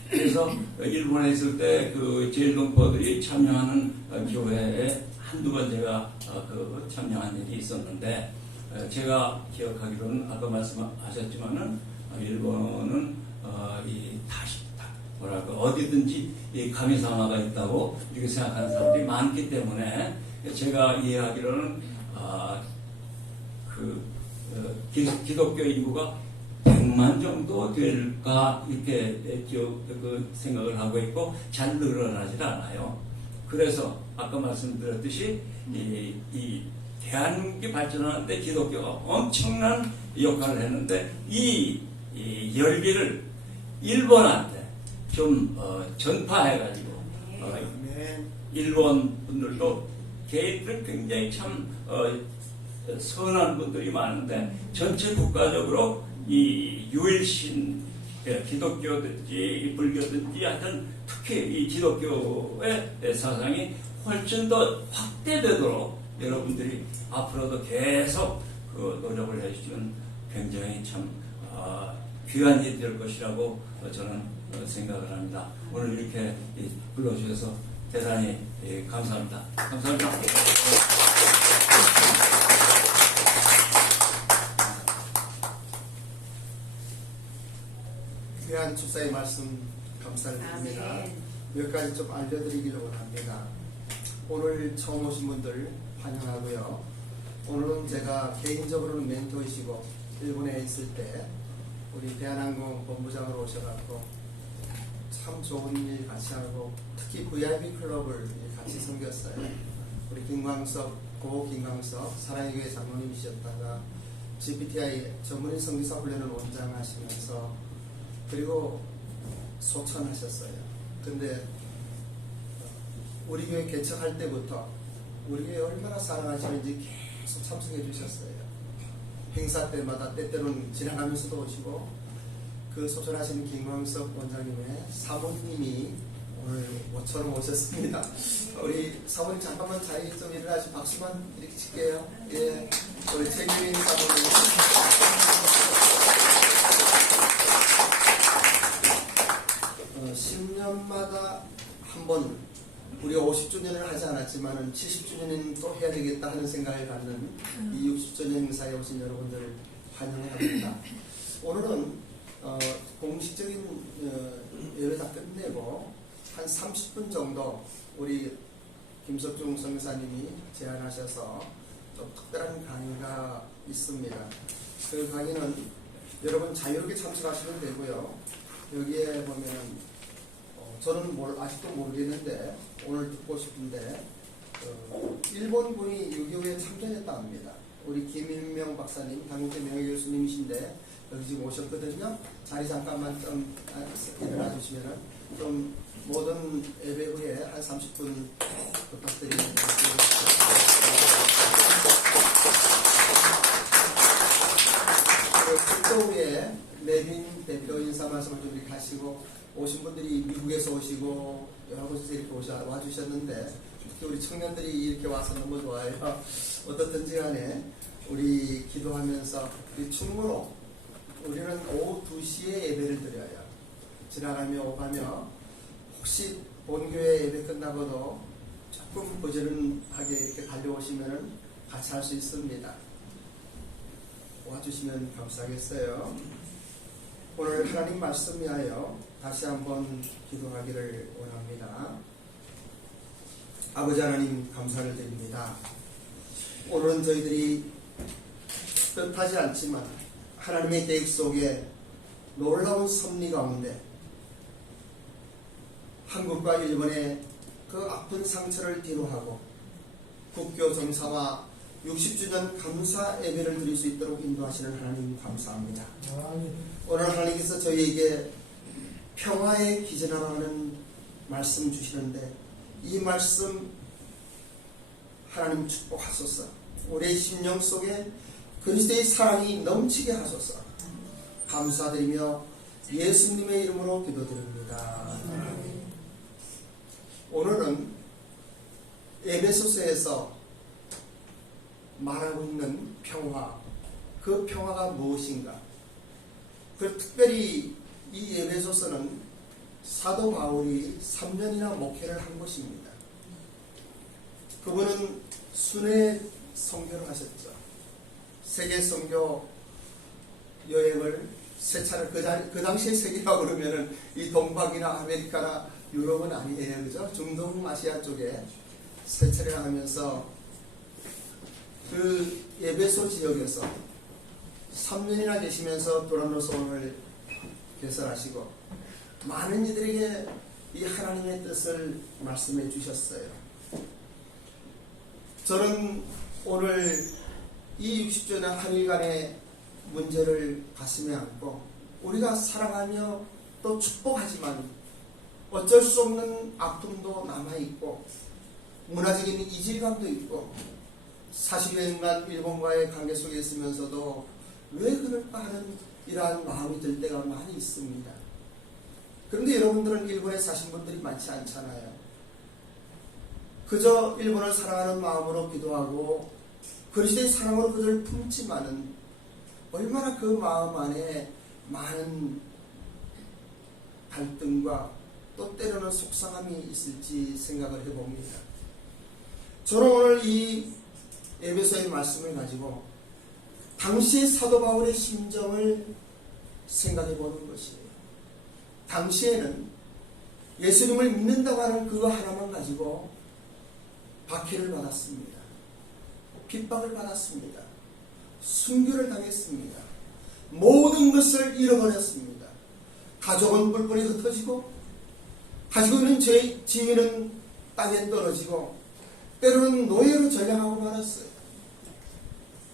그래서 일본에 있을 때 그 제일동포들이 참여하는 교회에 한두 번 제가 참여한 일이 있었는데, 제가 기억하기로는 아까 말씀하셨지만은 일본은 어디든지 이 가미사마가 있다고 이렇게 생각하는 사람들이 많기 때문에, 제가 이해하기로는 기독교 인구가 100만 정도 될까 이렇게 생각을 하고 있고, 잘 늘어나질 않아요. 그래서 아까 말씀드렸듯이 이 대한민국이 발전하는데 기독교가 엄청난 역할을 했는데, 이 열기를 일본한테 좀 전파해가지고 일본 분들도 개인들 굉장히 참 선한 분들이 많은데, 전체 국가적으로 이 유일신 기독교든지 불교든지 하여튼 특히 이 기독교의 사상이 훨씬 더 확대되도록 여러분들이 앞으로도 계속 노력을 해주시면 굉장히 참 귀한 일이 될 것이라고 저는 생각을 합니다. 오늘 이렇게 불러주셔서 대단히 감사합니다. 감사합니다. 귀한 축사의 말씀 감사드립니다. 몇 가지 좀 알려드리기를 원합니다. 오늘 처음 오신 분들 환영하고요. 오늘은 제가 개인적으로는 멘토이시고, 일본에 있을 때 우리 대한항공 본부장으로 오셔가지고 참 좋은 일 같이 하고, 특히 VIP 클럽을 같이 섬겼어요. 우리 고 김광석 사랑의 교회 장로님이셨다가 GPTI 전문인 성기사 훈련을 원장하시면서, 그리고 소천하셨어요. 근데 우리 교회 개척할 때부터 우리 교회 얼마나 사랑하시는지 계속 참석해 주셨어요. 행사 때마다 때때로는 지나가면서도 오시고, 그 소천하시는 김광석 원장님의 사모님이 오늘 모처럼 오셨습니다. 우리 사모님 잠깐만 자리 좀 일어나시, 박수만 이렇게 칠게요. 예, 우리 최규인 사모님. 10년마다 한 번, 우리가 50주년을 하지 않았지만 70주년은 또 해야 되겠다 하는 생각을 갖는 이 60주년 행사에 오신 여러분들 환영합니다. 오늘은 공식적인 예배 다 끝내고 한 30분 정도 우리 김석중 선교사님이 제안하셔서 좀 특별한 강의가 있습니다. 그 강의는 여러분 자유롭게 참석하시면 되고요. 여기에 보면은 저는 아직도 모르겠는데 오늘 듣고 싶은데, 일본군이 6.25에 참전했다 합니다. 우리 김일명 박사님, 당국대 명예교수님이신데 여기 지금 오셨거든요. 자리 잠깐만 좀 일어나 주시면은 좀 모든 예배 후에 한 30분 부탁드립니다. 그 후에 내빈 대표 인사 말씀을 좀 이렇게 하시고, 오신 분들이 미국에서 오시고 여러 곳에서 이렇게 와주셨는데, 특히 우리 청년들이 이렇게 와서 너무 좋아요. 어떻든지 간에 우리 기도하면서 우리 충무로 우리는 오후 2시에 예배를 드려요. 지나가며 오가며 혹시 본교회 예배 끝나고도 조금 부지런하게 이렇게 달려오시면 같이 할 수 있습니다. 와주시면 감사하겠어요. 오늘 하나님 말씀 위하여 다시 한번 기도하기를 원합니다. 아버지 하나님 감사를 드립니다. 오늘은 저희들이 뜻하지 않지만 하나님의 계획 속에 놀라운 섭리 가운데 한국과 일본의 그 아픈 상처를 뒤로하고 국교 정사와 60주년 감사 예배를 드릴 수 있도록 인도하시는 하나님 감사합니다. 오늘 하나님께서 저희에게 평화의 기준하라는 말씀 주시는데 이 말씀 하나님 축복하소서. 우리의 심령 속에 그리스도의 사랑이 넘치게 하소서. 감사드리며 예수님의 이름으로 기도드립니다. 오늘은 에베소서에서 말하고 있는 평화, 그 평화가 무엇인가? 그 특별히 이 에베소서는 사도 바울이 3년이나 목회를 한 곳입니다. 그분은 순회 선교를 하셨죠. 세계 선교 여행을 세 차례, 그 당시에 세계라고 그러면은 이 동방이나 아메리카나 유럽은 아니에요, 그죠? 중동아시아 쪽에 세 차례 하면서 그 에베소 지역에서 3년이나 계시면서 도란노 소원을 개설하시고 많은 이들에게 이 하나님의 뜻을 말씀해 주셨어요. 저는 오늘 이 60주년 한일간의 문제를 가슴에 안고 우리가 사랑하며 또 축복하지만 어쩔 수 없는 아픔도 남아있고 문화적인 이질감도 있고 40여 년간 일본과의 관계 속에 있으면서도 왜 그럴까 하는 이러한 마음이 들 때가 많이 있습니다. 그런데 여러분들은 일본에 사신 분들이 많지 않잖아요. 그저 일본을 사랑하는 마음으로 기도하고 그리스도의 사랑으로 그들을 품지만은 얼마나 그 마음 안에 많은 갈등과 또 때로는 속상함이 있을지 생각을 해봅니다. 저는 오늘 이 에베소의 말씀을 가지고 당시의 사도 바울의 심정을 생각해 보는 것이에요. 당시에는 예수님을 믿는다고 하는 그거 하나만 가지고 박해를 받았습니다. 핍박을 받았습니다. 순교를 당했습니다. 모든 것을 잃어버렸습니다. 가족은 뿔뿔이 흩어지고 가지고 있는 지위는 땅에 떨어지고 때로는 노예로 전향하고 말았어요.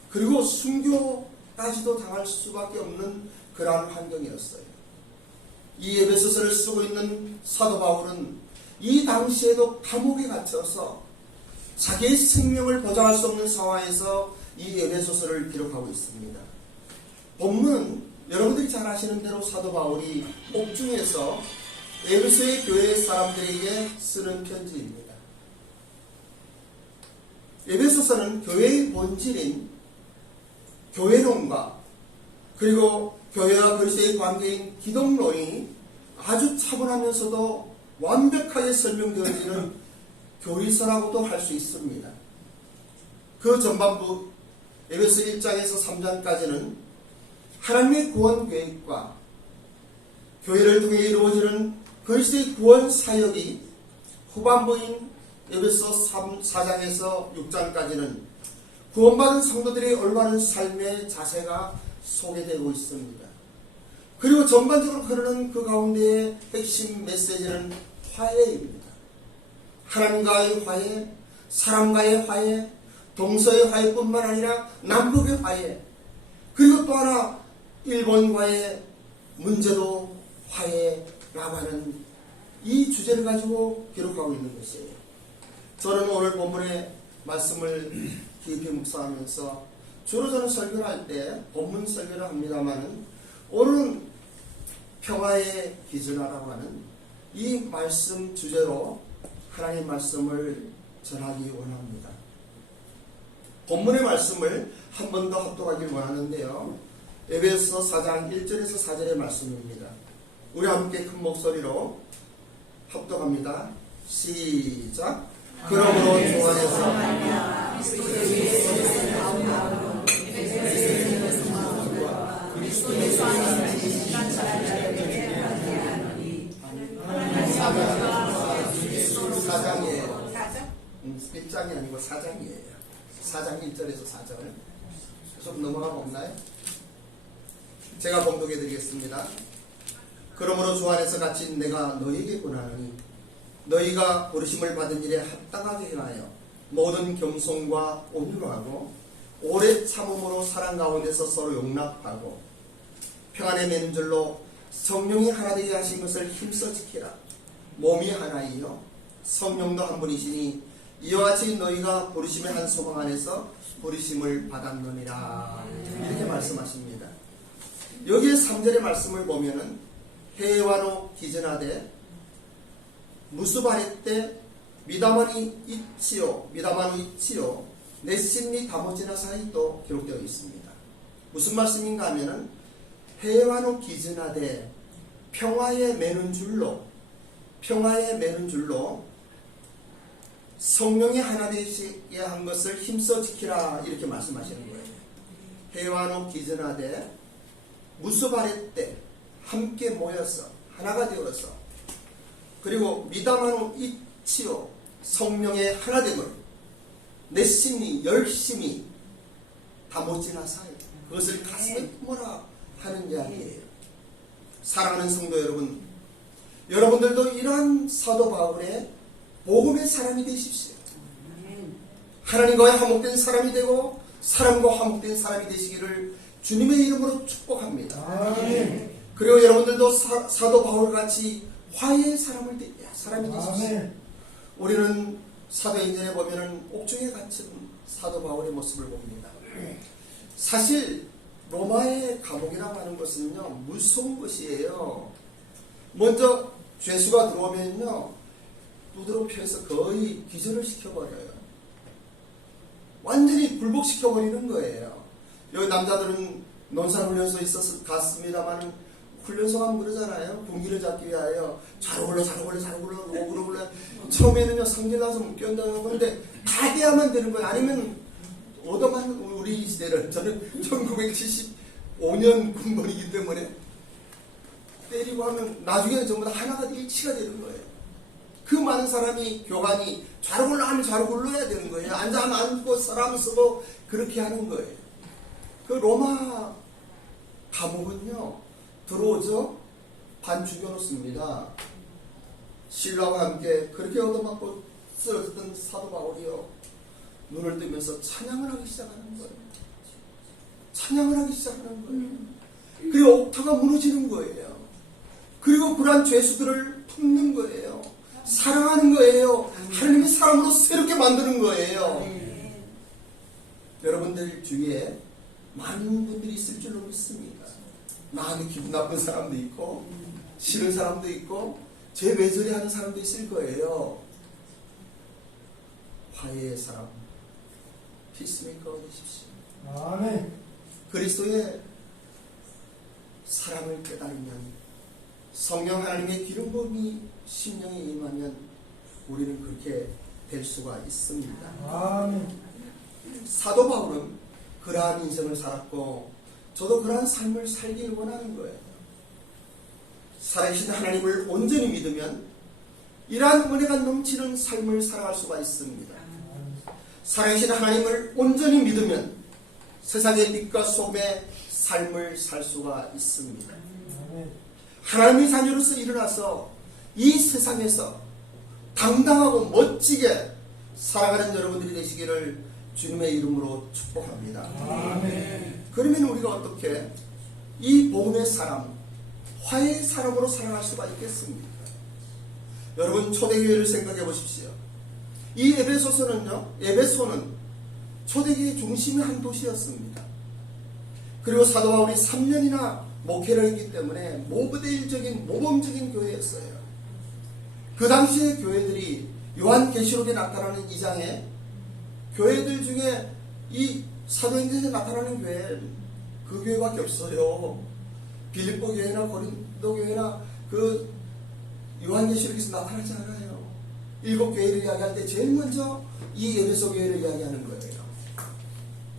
그리고 순교까지도 당할 수밖에 없는 그러한 환경이었어요. 이 에베소서를 쓰고 있는 사도 바울은 이 당시에도 감옥에 갇혀서 자기의 생명을 보장할 수 없는 상황에서 이 에베소서를 기록하고 있습니다. 본문은 여러분들이 잘 아시는 대로 사도 바울이 옥중에서 에베소의 교회 사람들에게 쓰는 편지입니다. 에베소서는 교회의 본질인 교회론과 그리고 교회와 그리스도의 관계인 기독론이 아주 차분하면서도 완벽하게 설명되어지는 교리서라고도 할 수 있습니다. 그 전반부 에베소 1장에서 3장까지는 하나님의 구원 계획과 교회를 통해 이루어지는 그리스도의 구원 사역이 후반부인 에베소 4장에서 6장까지는 구원받은 성도들의 올바른 삶의 자세가 소개되고 있습니다. 그리고 전반적으로 흐르는 그 가운데의 핵심 메시지는 화해입니다. 하나님과의 화해, 사람과의 화해, 동서의 화해뿐만 아니라 남북의 화해, 그리고 또 하나 일본과의 문제도 화해라고 하는 이 주제를 가지고 기록하고 있는 것이에요. 저는 오늘 본문의 말씀을 깊이 묵상하면서 주로 저는 설교를 할 때 본문 설교를 합니다만 오늘은 평화의 기준하라고 하는 이 말씀 주제로 하나님의 말씀을 전하기 원합니다. 본문의 말씀을 한 번 더 합독하길 원하는데요. 에베소서 4장 1절에서 4절의 말씀입니다. 우리 함께 큰 목소리로 합독합니다. 시작. 그러므로 주 안에서 사장이에요. 1장이 아니고 4장이에요. 4장 1절에서 4절. 좀 넘어가 볼까요? 제가 봉독해 드리겠습니다. 그러므로 주 안에서 갇힌 내가 너희에게 권하노니 너희가 부르심을 받은 일에 합당하게 행하여 모든 겸손과 온유로 하고 오래 참음으로 사랑 가운데서 서로 용납하고 평안에 매는 줄로 성령이 하나 되게 하신 것을 힘써 지키라. 몸이 하나이요 성령도 한 분이시니 이와 같이 너희가 부르심의 한 소망 안에서 부르심을 받았느니라. 이렇게 말씀하십니다. 여기에 3절의 말씀을 보면은 해와노 기전하되 무수바레 미다마니 이치요 미다마누 이치요 네신니 다모지나 사이도 기록되어 있습니다. 무슨 말씀인가 하면은 해와노 기전하되 평화에 매는 줄로 성령의 하나 되시게 한 것을 힘써 지키라. 이렇게 말씀하시는 거예요. 해와노 기전하되 무수바레 때 함께 모여서 하나가 되어서 그리고 미다마노 이치요 성령의 하나됨을 내심이 열심히 다못지나 사이 그것을 가슴에 품어라 하는 이야기예요. 사랑하는 성도 여러분, 여러분들도 이러한 사도 바울의 복음의 사람이 되십시오. 하나님과 화목된 사람이 되고 사람과 화목된 사람이 되시기를 주님의 이름으로 축복합니다. 그리고 여러분들도 사도 바울같이 화해의 사람이 되십시오. 우리는 사도행전에 보면은 옥중에 갇힌 사도 바울의 모습을 봅니다. 사실 로마의 감옥이라고 하는 것은요 무서운 것이에요. 먼저 죄수가 들어오면요 두드러 펴서 거의 기절을 시켜버려요. 완전히 굴복시켜버리는 거예요. 여기 남자들은 논산훈련소에 있어서 갔습니다만 훈련소 가면 그러잖아요. 군기를 잡기 위하여 자로 굴러 오그로 굴러. 처음에는요 성질나서 묶였다고 그런데 다 돼야만 되는 거예요. 아니면 얻어맞는 우리 시대를 저는 1975년 군번이기 때문에 때리고 하면 나중에는 전부 다 하나가 일치가 되는 거예요. 그 많은 사람이 교관이 좌로 굴러 하면 좌로 굴러야 되는 거예요. 앉아면 앉고 사람 쓰고 그렇게 하는 거예요. 그 로마 감옥은요 들어오죠 반 죽여놓습니다. 신라와 함께 그렇게 얻어맞고 쓰러졌던 사도 바울이요 눈을 뜨면서 찬양을 하기 시작하는 거예요. 그리고 옥타가 무너지는 거예요. 그리고 불안 죄수들을 품는 거예요. 사랑하는 거예요. 하나님의 사람으로 새롭게 만드는 거예요. 여러분들 주위에 많은 분들이 있을 줄로 믿습니다. 마음이 기분 나쁜 사람도 있고 싫은 사람도 있고 쟤 왜 저리 하는 사람도 있을 거예요. 화해의 사람 피스메이커가 되십시오. 아멘. 그리스도의 사랑을 깨달으면 성령 하나님의 기름 부음이 심령에 임하면 우리는 그렇게 될 수가 있습니다. 아멘. 사도 바울은 그러한 인생을 살았고 저도 그러한 삶을 살기를 원하는 거예요. 살아계신 하나님을 온전히 믿으면 이러한 은혜가 넘치는 삶을 살아갈 수가 있습니다. 살아계신 하나님을 온전히 믿으면 세상의 빛과 소금의 삶을 살 수가 있습니다. 하나님의 자녀로서 일어나서 이 세상에서 당당하고 멋지게 살아가는 여러분들이 되시기를 주님의 이름으로 축복합니다. 아멘. 그러면 우리가 어떻게 이 복음의 사람, 화해의 사람으로 살아갈 수가 있겠습니까? 여러분 초대교회를 생각해 보십시오. 이 에베소는 초대교회 중심의 한 도시였습니다. 그리고 사도 바울이 3년이나 목회를 했기 때문에 모범적인 교회였어요. 그 당시의 교회들이 요한계시록에 나타나는 이장의 교회들 중에 이 사도행전에 나타나는 교회는 그 교회밖에 없어요. 빌립보 교회나 고린도 교회나 그 요한계시록에서 나타나지 않아요. 7교회를 이야기할 때 제일 먼저 이 에베소 교회를 이야기하는 거예요.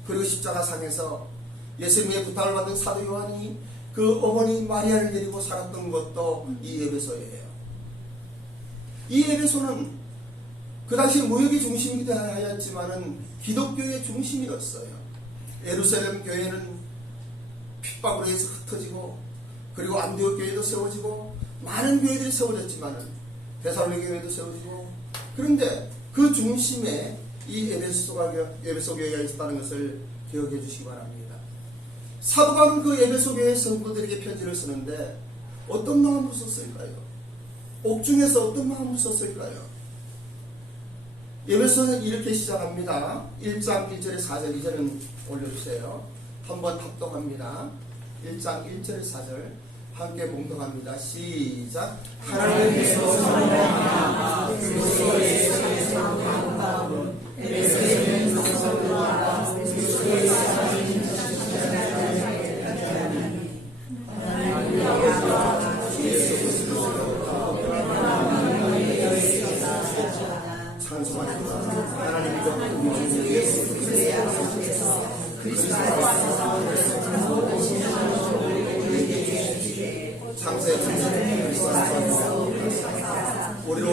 그리고 십자가상에서 예수님의 부탁을 받은 사도 요한이 그 어머니 마리아를 데리고 살았던 것도 이 에베소예요. 이 에베소는 그 당시 무역의 중심이기도 하였지만은 기독교의 중심이었어요. 예루살렘 교회는 핍박으로 해서 흩어지고, 그리고 안디옥 교회도 세워지고, 많은 교회들이 세워졌지만은 데살로니가 교회도 세워지고, 그런데 그 중심에 이 에베소 교회가 있었다는 것을 기억해 주시기 바랍니다. 사도 바울은 그 에베소 교회 성도들에게 편지를 쓰는데 어떤 마음으로 썼을까요? 옥중에서 어떤 마음으로 썼을까요? 에베소는 이렇게 시작합니다. 1장 1절에 4절, 이제는 올려주세요. 한번 합동합니다. 1장 1절에 4절 함께 봉독합니다. 시작. 하나님께서 사랑하나 그리스도의 속에서 강바운 에베소에 있는 성도들과 그리스도의 사랑이 하나님의 아버지와 주 예수 그리스도로부터 평안한 은혜가 있으리이다. 찬송합니다. 하나님과 우리 주 예수 그리스도의 아버지께서 그리스도와 모든 신앙으로 우리에게 주시되 창세의 그리스도와 우리로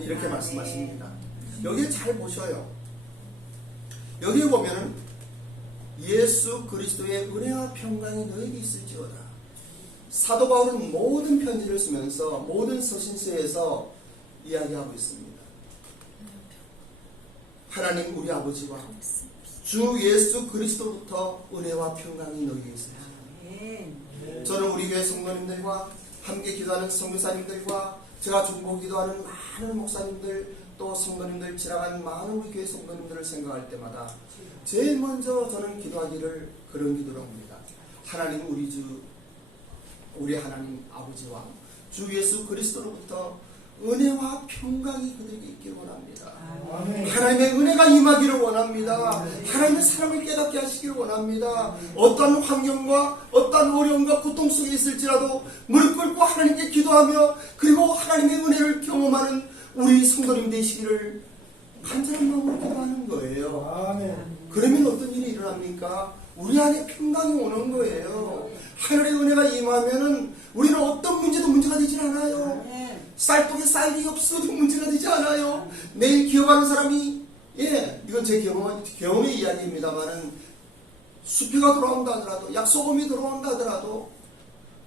이렇게 말씀하십니다. 여기 잘 보셔요. 여기에 보면은 예수 그리스도의 은혜와 평강이 너에게 있을지어다. 사도 바울은 모든 편지를 쓰면서 모든 서신서에서 이야기하고 있습니다. 하나님 우리 아버지와 주 예수 그리스도부터 은혜와 평강이 너에게 있습니다. 저는 우리 교회 성도님들과 함께 기도하는 선교사님들과 제가 중보 기도하는 많은 목사님들 또 성도님들 지나간 많은 우리 교회 성도님들을 생각할 때마다 제일 먼저 저는 기도하기를 그런 기도를 합니다. 하나님 우리 하나님 아버지와 주 예수 그리스도로부터 은혜와 평강이 그들에게 있기를 원합니다. 하나님의 은혜가 임하기를 원합니다. 하나님의 사랑을 깨닫게 하시기를 원합니다. 어떠한 환경과 어떠한 어려움과 고통 속에 있을지라도 무릎 꿇고 하나님께 기도하며 그리고 하나님의 은혜를 경험하는 우리 성도님 되시기를 간절한 마음으로 기도하는 거예요. 그러면 어떤 일이 일어납니까? 우리 안에 평강이 오는 거예요. 하늘의 은혜가 임하면은 우리는 어떤 문제도 문제가 되지 않아요. 쌀독에 쌀이 없어도 문제가 되지 않아요. 내일 기업하는 사람이, 이건 제 경험의 이야기입니다만은 수표가 들어온다 하더라도, 약소금이 들어온다 하더라도,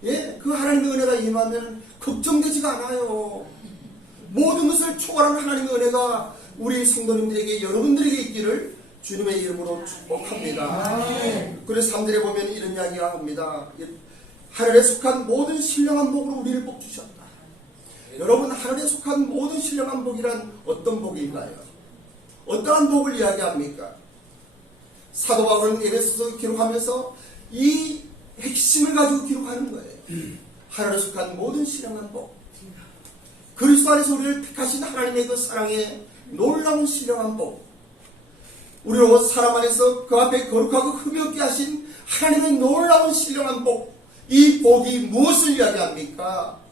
그 하나님의 은혜가 임하면 걱정되지가 않아요. 모든 것을 초월하는 하나님의 은혜가 우리 성도님들에게, 여러분들에게 있기를 주님의 이름으로 축복합니다. 그래서 3절에 보면 이런 이야기가 합니다. 하늘에 속한 모든 신령한 복으로 우리를 복주셨다. 여러분, 하늘에 속한 모든 신령한 복이란 어떤 복일까요? 어떠한 복을 이야기합니까? 사도 바울은 에베소서 기록하면서 이 핵심을 가지고 기록하는 거예요. 하늘에 속한 모든 신령한 복, 그리스도 안에서 우리를 택하신 하나님의 그 사랑의 놀라운 신령한 복, 우리로 사람 안에서 그 앞에 거룩하고 흠이 없게 하신 하나님의 놀라운 신령한 복, 이 복이 무엇을 이야기합니까?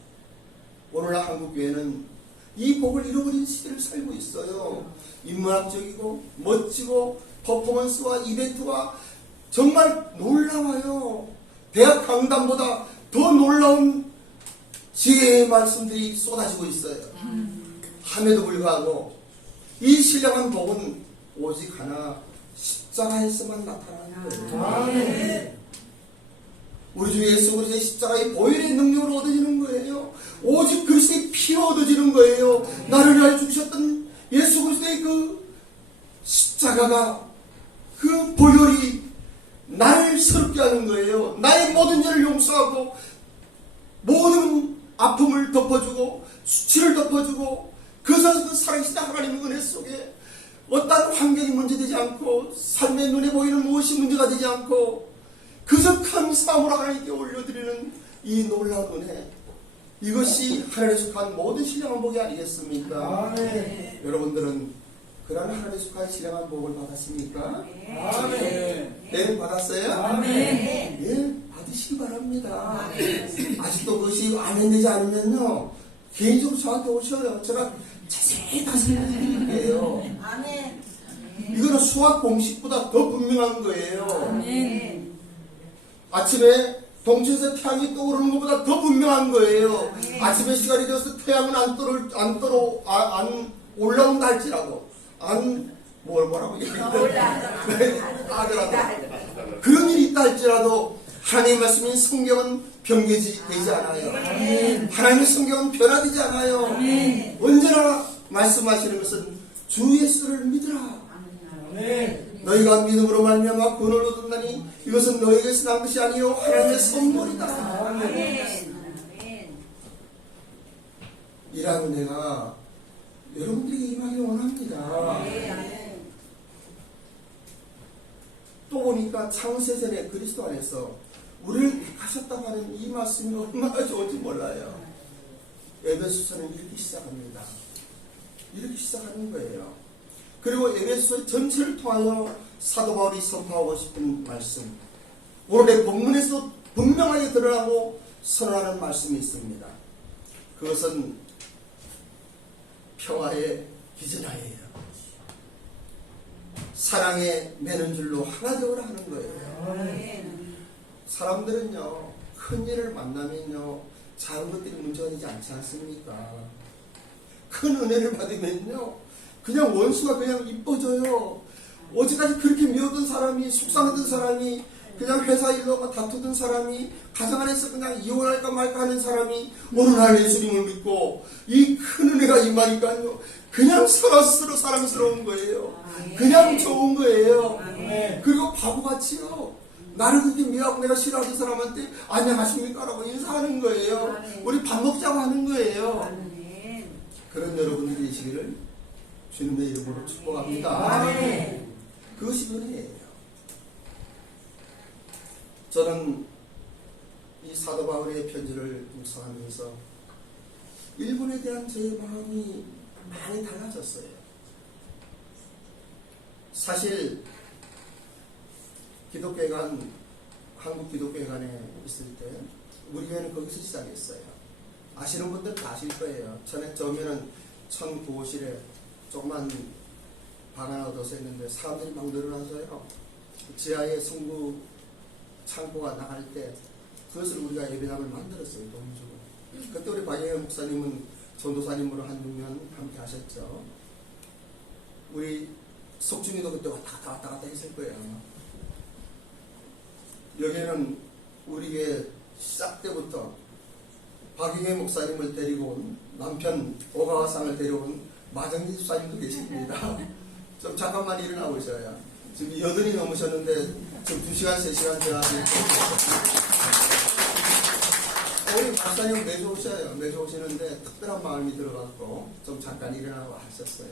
오늘날 한국교회는 이 복을 잃어버린 시대를 살고 있어요. 인문학적이고 멋지고 퍼포먼스와 이벤트와 정말 놀라워요. 대학 강단보다 더 놀라운 지혜의 말씀들이 쏟아지고 있어요. 함에도 불구하고 이 신령한 복은 오직 하나, 십자가에서만 나타나는 거예요. 우리 주 예수 그리스도의 십자가의 보혈의 능력으로 얻어지는 거예요. 오직 그리스도의 피로 얻어지는 거예요. 나를 위하여 죽으셨던 예수 그리스도의 그 십자가가, 그 보혈이 나를 새롭게 하는 거예요. 나의 모든 죄를 용서하고 모든 아픔을 덮어주고 수치를 덮어주고 그 살아계신 하나님의 은혜 속에 어떤 환경이 문제되지 않고 삶의 눈에 보이는 무엇이 문제가 되지 않고 그저 감사함으로 하나님께 올려드리는 이 놀라운 은혜, 이것이 하늘에 속한 모든 신령한 복이 아니겠습니까? 여러분들은 그러나 하나님의 속하여 신령한 복을 받았습니까? 아멘. 네, 받았어요? 아멘. 예, 받으시기 바랍니다. 아직도 그것이 안해내지 않으면요, 개인적으로 저한테 오셔요. 제가 자세히 다 설명드릴게요. 아멘. 이거는 수학 공식보다 더 분명한 거예요. 아멘. 아침에 동쪽에서 태양이 떠오르는 것보다 더 분명한 거예요. 아침에 시간이 되어서 태양은 안 올라온다 할지라도, 뭐라고 하더라도, 그런 일이 있다 할지라도, 하나님의 말씀인 성경은 변개되지 않아요. 하나님의 성경은 변화되지 않아요. 언제나 말씀하시는 것은 주 예수를 믿으라. 아멘. 너희가 믿음으로 말미암아 구원을 얻었나니 이것은 너희에게서 난 것이 아니요 하나님의 선물이다. 아멘. 이라는 내가 여러분들에게 임하기 원합니다. 또 보니까 창세전에 그리스도 안에서 우리를 택하셨다고 하는 이 말씀이 얼마나 좋은지 몰라요. 에베소서는 이렇게 시작합니다. 이렇게 시작하는 거예요. 그리고 에베소 전체를 통하여 사도 바울이 선포하고 싶은 말씀, 오늘 본문에서 분명하게 드러나고 선언하는 말씀이 있습니다. 그것은 평화의 기준하예요. 사랑에 매는 줄로 하나 되어라 하는 거예요. 사람들은요, 큰 일을 만나면요, 작은 것들이 문제가 되지 않지 않습니까? 큰 은혜를 받으면요, 그냥 원수가 그냥 이뻐져요. 어제까지 그렇게 미웠던 사람이, 속상했던 사람이, 그냥 회사 일로 다투던 사람이, 가정 안에서 그냥 이혼할까 말까 하는 사람이 어느 날 예수님을 믿고 이 큰 은혜가 임하니까요, 그냥 서로 사랑스러운 거예요. 그냥 좋은 거예요. 그리고 바보같이요, 나를 그렇게 미워하고 내가 싫어하는 사람한테 안녕하십니까? 라고 인사하는 거예요. 우리 밥 먹자고 하는 거예요. 그런 여러분들이 계시기를 주님의 이름으로 축복합니다. 그것이 은혜예요. 저는 이 사도 바울의 편지를 묵상하면서 일본에 대한 제 마음이 많이 달라졌어요. 사실 기독교회관, 한국 기독교회관에 있을 때 우리 교회는 거기서 시작했어요. 아시는 분들은 다 아실 거예요. 전에 처음에는 1009호실에 조그만 방 하나 얻어서 했는데 사람들이 막 늘어나서요, 지하에 성부 창고가 나갈 때 그것을 우리가 예배당을 만들었어요. 돈 주고. 그때 우리 박영현 목사님은 전도사님으로 한 6년 함께 하셨죠. 우리 석준이도 그때 왔다 갔다 했을 거예요. 여기에는 우리의 시작 때부터 박영현 목사님을 데리고 온 남편 오가와상을 데려온 마정진 집사님도 계십니다. 좀 잠깐만 일어나 보셔요. 지금 8이 넘으셨는데 지금 2시간, 3시간 제가 우리 박사님 매주 오셔요. 매주 오시는데 특별한 마음이 들어갖고 좀 잠깐 일어나고 하셨어요.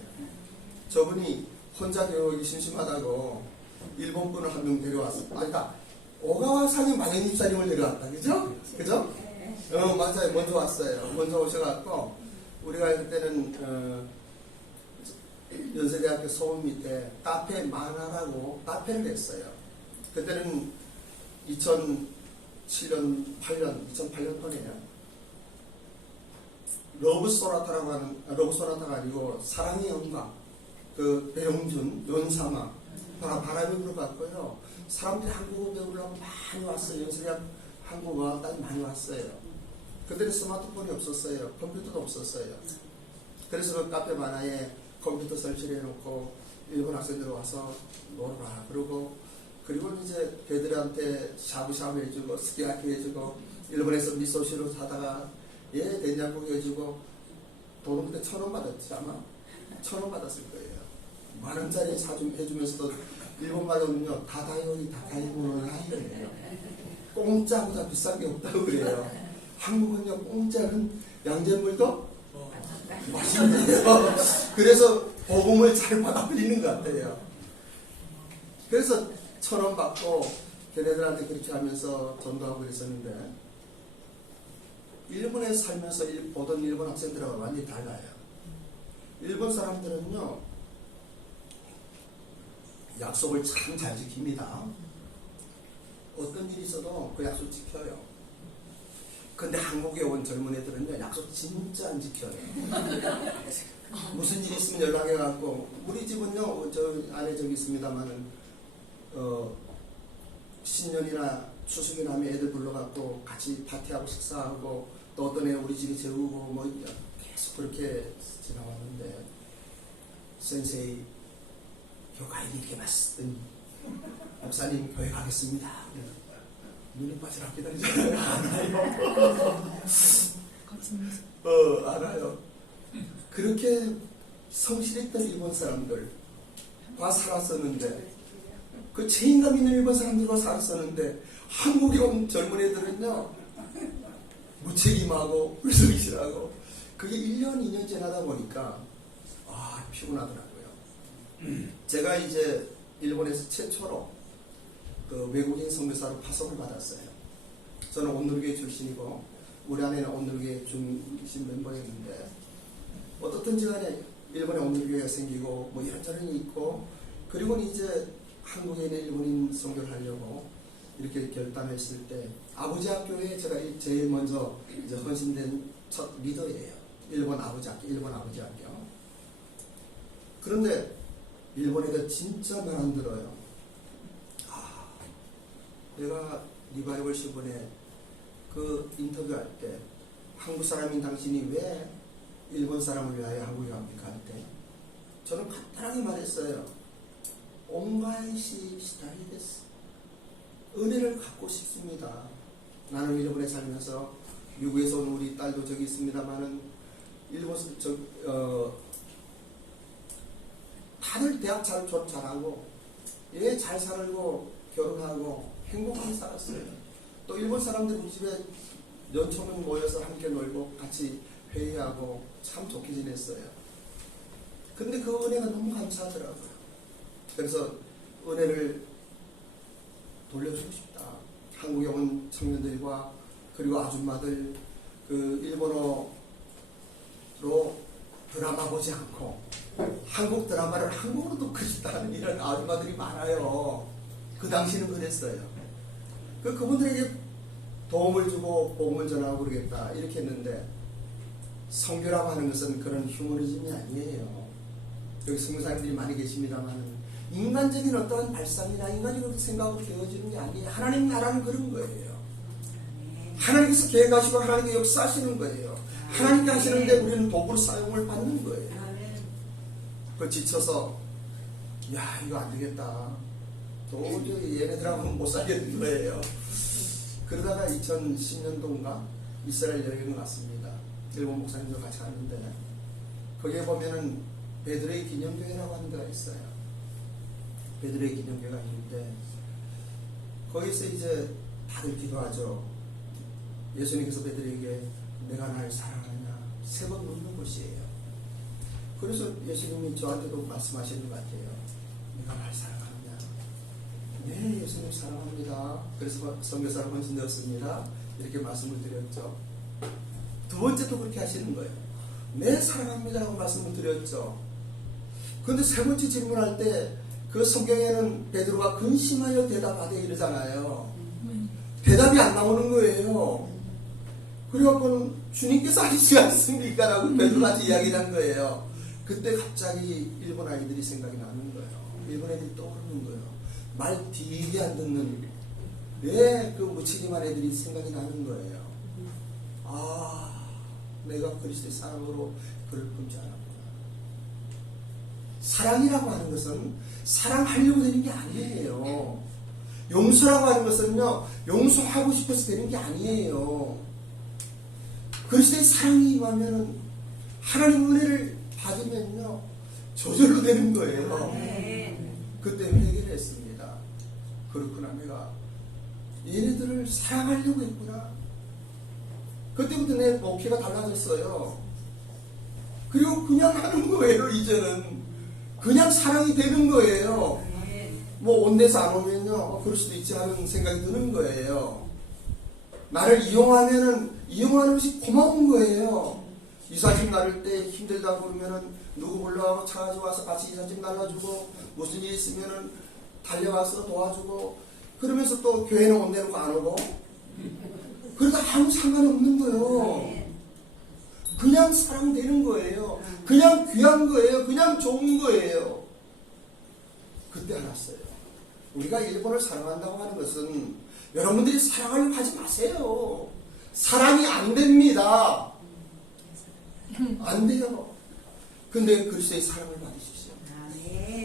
저분이 혼자 배우기 심심하다고 일본 분을 한 명 데려왔어요. 그러니까 오가와상이 마정진 집사님을 데려왔다. 그죠? 그죠? 맞아요. 먼저 왔어요. 먼저 오셔갖고 우리가 그때는 연세대학교 소문 밑에 카페 만화라고 카페를 했어요. 그때는 2007년, 2008년도네요. 러브 소나타가 아니고 사랑의 영광, 그 배용준, 연사마, 바람이 불어갔고요. 사람들이 한국어 배우려고 많이 왔어요. 연세대학 한국어까지 많이 왔어요. 그때는 스마트폰이 없었어요. 컴퓨터도 없었어요. 그래서 그 카페 만화에 컴퓨터 설치를 해놓고 일본 학생들 와서 놀아라 그리고 이제 걔들한테 샤브샤브 해주고 스키야키 해주고 일본에서 미소시로 사다가 된장국 해주고 돈은 그때 1,000원 받았지 아마? 1,000원 받았을 거예요. 10,000원짜리 해주면서도 일본 말로는요 다다이모는 하이예요. 공짜보다 비싼 게 없다고 그래요. 한국은요 공짜는 양잿물도 맛있는데요. 그래서 복음을 잘 받아들이는 것 같아요. 그래서 1,000원 받고 걔네들한테 그렇게 하면서 전도하고 그랬었는데 일본에 살면서 보던 일본 학생들하고 완전히 달라요. 일본 사람들은요 약속을 참 잘 지킵니다. 어떤 일이 있어도 그 약속 지켜요. 근데 한국에 온 젊은 애들은요, 약속 진짜 안 지켜요. 무슨 일이 있으면 연락해갖고, 우리 집은요, 저 안에 저기 있습니다만은, 신년이나 추석이나 하면 애들 불러갖고 같이 파티하고 식사하고, 또 어떤 애 우리 집에 재우고, 뭐, 계속 그렇게 지나왔는데, 센세이, 교가에 이렇게 봤더니, 목사님 교회 가겠습니다. 눈이 빠지라 기다리잖아요. 알아요. 알아요. 그렇게 성실했던 일본 사람들과 살았었는데, 그 책임감 있는 일본 사람들과 살았었는데, 한국에 온 젊은 애들은요, 무책임하고 불성실하고, 그게 1년, 2년 지나다 보니까, 피곤하더라고요. 제가 이제 일본에서 최초로 그 외국인 선교사로 파송을 받았어요. 저는 온누리교회 출신이고, 우리 안에는 온누리교회 중심 멤버였는데, 어떻든지 간에 일본에 온누리교회가 생기고, 뭐 이런저런 있고, 그리고는 이제 한국에 있는 일본인 선교를 하려고 이렇게 결단했을 때, 아버지 학교에 제가 제일 먼저 이제 헌신된 첫 리더예요. 일본 아버지 학교. 그런데 일본 애들 진짜 말 안 들어요. 내가 리바이벌 시본에 그 인터뷰할 때, 한국 사람인 당신이 왜 일본 사람을 위하여 한국에 갑니까? 할 때, 저는 간단하게 말했어요. 온가이시 시다이 데스. 은혜를 갖고 싶습니다. 나는 일본에 살면서, 미국에서 온 우리 딸도 저기 있습니다만은, 다들 대학 졸업잘하고, 잘 살고, 결혼하고, 행복하게 살았어요. 또 일본 사람들 우리 집에 연초면 모여서 함께 놀고 같이 회의하고 참 좋게 지냈어요. 근데 그 은혜가 너무 감사하더라고요. 그래서 은혜를 돌려주고 싶다. 한국에 온 청년들과 그리고 아줌마들, 그 일본어로 드라마 보지 않고 한국 드라마를 한국어로도 그리다는 이런 아줌마들이 많아요. 그 당시는 그랬어요. 그분들에게 도움을 주고 복음을 전하고 그러겠다 이렇게 했는데, 선교라고 하는 것은 그런 휴머니즘이 아니에요. 여기 선교사님들이 많이 계십니다만, 인간적인 어떠한 발상이나 인간적인 생각으로 되어지는 게 아니에요. 하나님 나라는 그런 거예요. 하나님께서 계획하시고 하나님께 역사하시는 거예요. 하나님께 하시는데 우리는 도구로 사용을 받는 거예요. 그 지쳐서, 이거 안 되겠다. 도저히 얘네들하고는 못 살겠는 거예요. 그러다가 2010년도인가 이스라엘 여행을 갔습니다. 일본 목사님들 같이 갔는데, 거기에 보면은 베드레의 기념교회라고 하는 데가 있어요. 베드레의 기념교회가 있는데, 거기서 이제 다들 기도하죠. 예수님께서 베드레에게 내가 나를 사랑하느냐 3번 묻는 곳이에요. 그래서 예수님이 저한테도 말씀하시는 것 같아요. 내가 나를 사랑하느냐. 네, 예수님 사랑합니다. 그래서 선교사로 헌신되었습니다. 이렇게 말씀을 드렸죠. 두 번째도 그렇게 하시는 거예요. 네, 사랑합니다라고 말씀을 드렸죠. 그런데 세 번째 질문할 때 그 성경에는 베드로가 근심하여 대답하되 이러잖아요. 대답이 안 나오는 거예요. 그래갖고는 주님께서 하시지 않습니까? 라고 베드로한테 이야기를 한 거예요. 그때 갑자기 일본 아이들이 생각이 나는 거예요. 일본 애들이 떠오르는 거예요. 말 되게 안 듣는 그 무책임한 애들이 생각이 나는 거예요. 내가 그리스도의 사랑으로 그를 품지 않았구나. 사랑이라고 하는 것은 사랑하려고 되는 게 아니에요. 용서라고 하는 것은요, 용서하고 싶어서 되는 게 아니에요. 그리스도의 사랑이 임하면 하나님 은혜를 받으면요, 저절로 되는 거예요. 그때 회개를 했습니다. 그렇구나, 내가 얘네들을 사랑하려고 했구나. 그때부터 내 목회가 달라졌어요. 그리고 그냥 하는 거예요. 이제는 그냥 사랑이 되는 거예요. 뭐 온데서 안 오면요, 그럴 수도 있지 하는 생각이 드는 거예요. 나를 이용하면은 이용하는 것이 고마운 거예요. 이삿짐 나를 때 힘들다고 그러면은 누구 불러가고 차 가지고 와서 같이 이삿짐 날라주고, 무슨 일 있으면은 달려가서 도와주고 그러면서 또 교회는 온대놓고 안 오고 그러다 아무 상관없는 거예요. 그냥 사랑되는 거예요. 그냥 귀한 거예요. 그냥 좋은 거예요. 그때 알았어요. 우리가 일본을 사랑한다고 하는 것은 여러분들이 사랑하려고 하지 마세요. 사랑이 안 됩니다. 안 돼요. 근데 그리스도의 사랑을 받으십시오.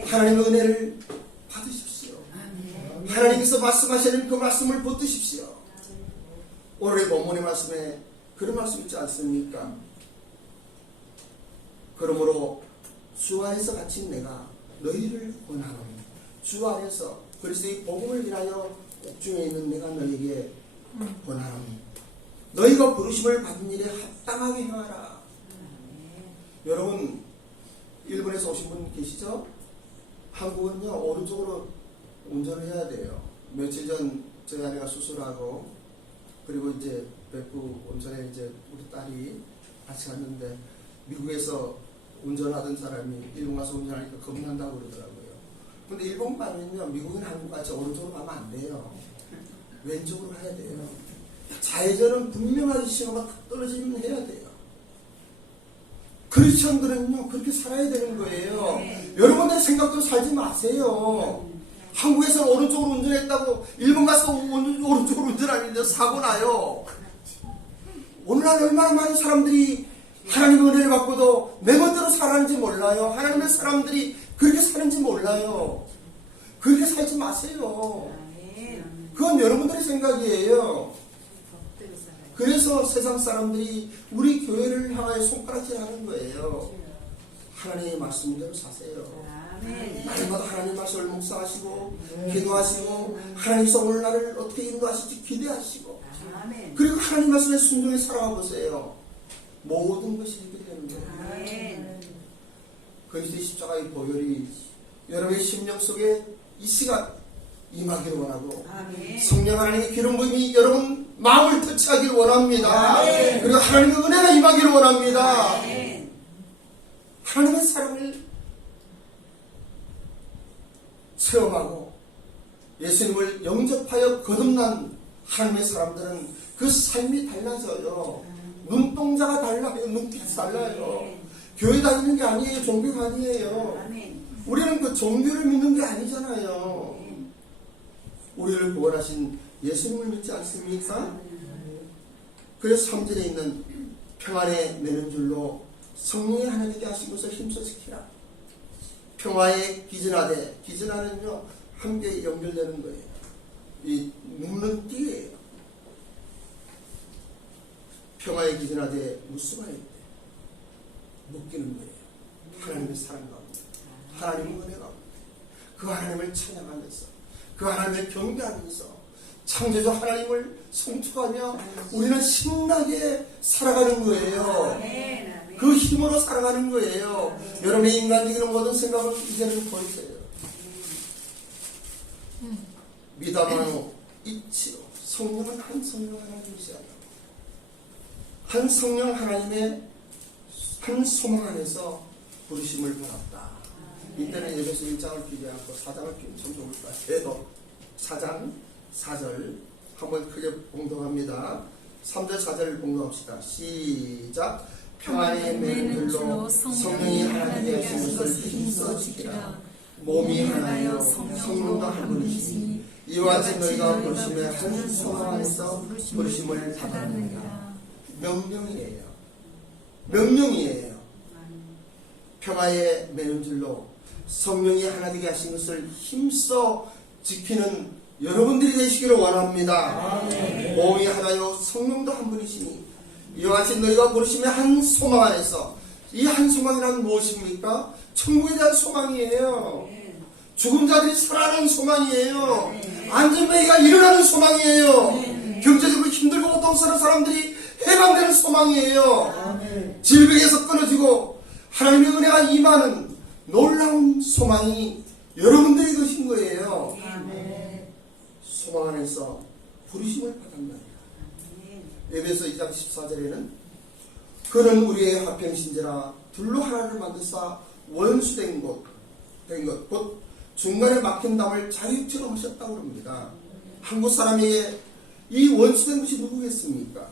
하나님의 은혜를 받으십시오. 하나님께서 말씀하시는 그 말씀을 붙드십시오. 오늘의 본문의 말씀에 그런 말씀 있지 않습니까? 그러므로 주 안에서 갇힌 내가 너희를 원하노니 주 안에서 그리스도의 복음을 위하여 옥중에 있는 내가 너희에게 원하노니 너희가 부르심을 받은 일에 합당하게 행하라. 여러분 일본에서 오신 분 계시죠? 한국은요 오른쪽으로 운전을 해야 돼요. 며칠 전 저희 아내가 수술하고 그리고 이제 백부 운전에 이제 우리 딸이 같이 갔는데 미국에서 운전하던 사람이 일본 가서 운전하니까 겁난다고 그러더라고요. 근데 일본 가면요 미국인 한국같이 오른쪽으로 가면 안 돼요. 왼쪽으로 가야 돼요. 좌회전은 분명하게 신호가 탁 떨어지면 해야 돼요. 크리스천들은요 그렇게 살아야 되는 거예요. 여러분들 생각대로 살지 마세요. 한국에서는 오른쪽으로 운전했다고 일본 가서 오른쪽으로 운전하는데 사고 나요. 오늘날 얼마나 많은 사람들이 하나님의 은혜를 받고도 내 멋대로 살았는지 몰라요. 하나님의 사람들이 그렇게 사는지 몰라요. 그렇게 살지 마세요. 그건 여러분들의 생각이에요. 그래서 세상 사람들이 우리 교회를 향하여 손가락질하는 거예요. 하나님의 말씀대로 사세요. 날마다 하나님 말씀을 묵상하시고 기도하시고 하나님께서 오늘 나를 어떻게 인도하실지 기대하시고 그리고 하나님 말씀에 순종해 살아가 보세요. 모든 것이 해결되는 거예요. 그리스도의 십자가의 보혈이 여러분의 심령 속에 이 시간 임하기를 원하고 성령 하나님의 기름 부음이 여러분 마음을 터치하기를 원합니다. 그리고 하나님의 은혜가 임하기를 원합니다. 하나님의 사랑을 체험하고 예수님을 영접하여 거듭난 하나님의 사람들은 그 삶이 달라져요. 눈동자가 달라요. 눈빛이 달라요. 교회 다니는 게 아니에요. 종교가 아니에요. 우리는 그 종교를 믿는 게 아니잖아요. 우리를 구원하신 예수님을 믿지 않습니까? 그래서 3절에 있는 평안에 매는 줄로 성령이 하나 되게 하신 것을 힘써 지키라. 평화에 기진하되, 기진하는요 함께 연결되는 거예요. 이 묶는 띠예요. 평화에 기진하되 무수하에 있대. 묶이는 거예요. 하나님의 사랑 가운데, 하나님의 은혜 가운데, 그 하나님을 찬양하면서, 그 하나님을 경배하면서 창조주 하나님을 송축하며 우리는 신나게 살아가는 거예요. 그 힘으로 살아가는 거예요. 여러분의 인간적인 모든 생각을 이제는 버리세요. 미담하노 이치로 성령은 한 성령 하나님이시라. 한 성령 하나님의 한 소망 안에서 부르심을 받았다. 이때는 에베소 1장을 끼지 않고 4장을 끼면 참 좋을 것 같아요. 4장 4절 한번 크게 봉독합니다. 3절 4절을 봉독합시다. 시작. 평안에 매는 줄로 성령이 하나님의 하신 것을 힘써 지키라. 몸이 하나요 성령도 한 분이시니 이와 같이 너희가 부르심의 한 소망 안에서 부르심을 받았느니라. 명령이에요. 명령이에요. 평화에 매는 줄로 성령이 하나 되게 하신 것을 힘써 지키는 여러분들이 되시기를 원합니다. 몸이 하나요 성령도 한 분이시니 이와 같이 너희가 부르심의 한 소망 안에서, 이 한 소망이란 무엇입니까? 천국에 대한 소망이에요. 죽은 자들이 살아나는 소망이에요. 안전뱅이가 일어나는 소망이에요. 경제적으로 힘들고 고통스러운 사람들이 해방되는 소망이에요. 질병에서 끊어지고 하나님의 은혜가 임하는 놀라운 소망이 여러분들의 것인 거예요. 소망 안에서 부르심을 받았나이다. 에베소 2장 14절에는 그는 우리의 화평신제라 둘로 하나를 만드사 원수된 것 곧 중간에 막힌 담을 자유처럼 하셨다고 합니다. 한국 사람에게 이 원수된 것이 누구겠습니까?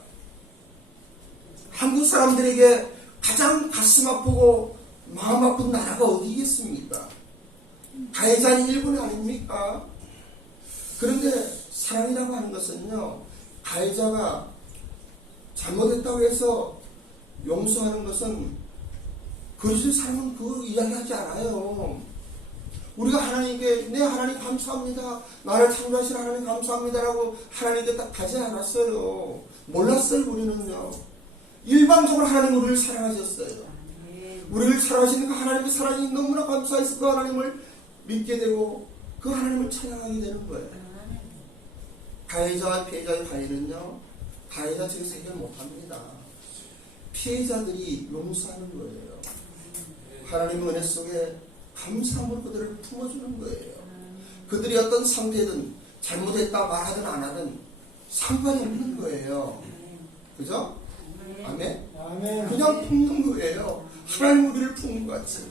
한국 사람들에게 가장 가슴 아프고 마음 아픈 나라가 어디겠습니까? 가해자는 일본이 아닙니까? 그런데 사랑이라고 하는 것은요, 가해자가 잘못했다고 해서 용서하는 것은 그리스도의 사랑은 그 이야기하지 않아요. 우리가 하나님께 네 하나님 감사합니다, 나를 창조하신 하나님 감사합니다라고 하나님께 딱 가지 않았어요. 몰랐어요. 우리는요, 일방적으로 하나님 우리를 사랑하셨어요. 우리를 사랑하시는 그 하나님의 사랑이 너무나 감사해서 그 하나님을 믿게 되고 그 하나님을 찬양하게 되는 거예요. 가해자와 피해자의 관계는요, 가해자 측에서 해결 못합니다. 피해자들이 용서하는 거예요. 하나님의 은혜 속에 감사함으로 그들을 품어주는 거예요. 그들이 어떤 상태든 잘못했다 말하든 안 하든 상관이 없는 거예요. 그죠? 아멘? 아멘. 그냥 품는 거예요. 하나님 우리를 품는 것 같이.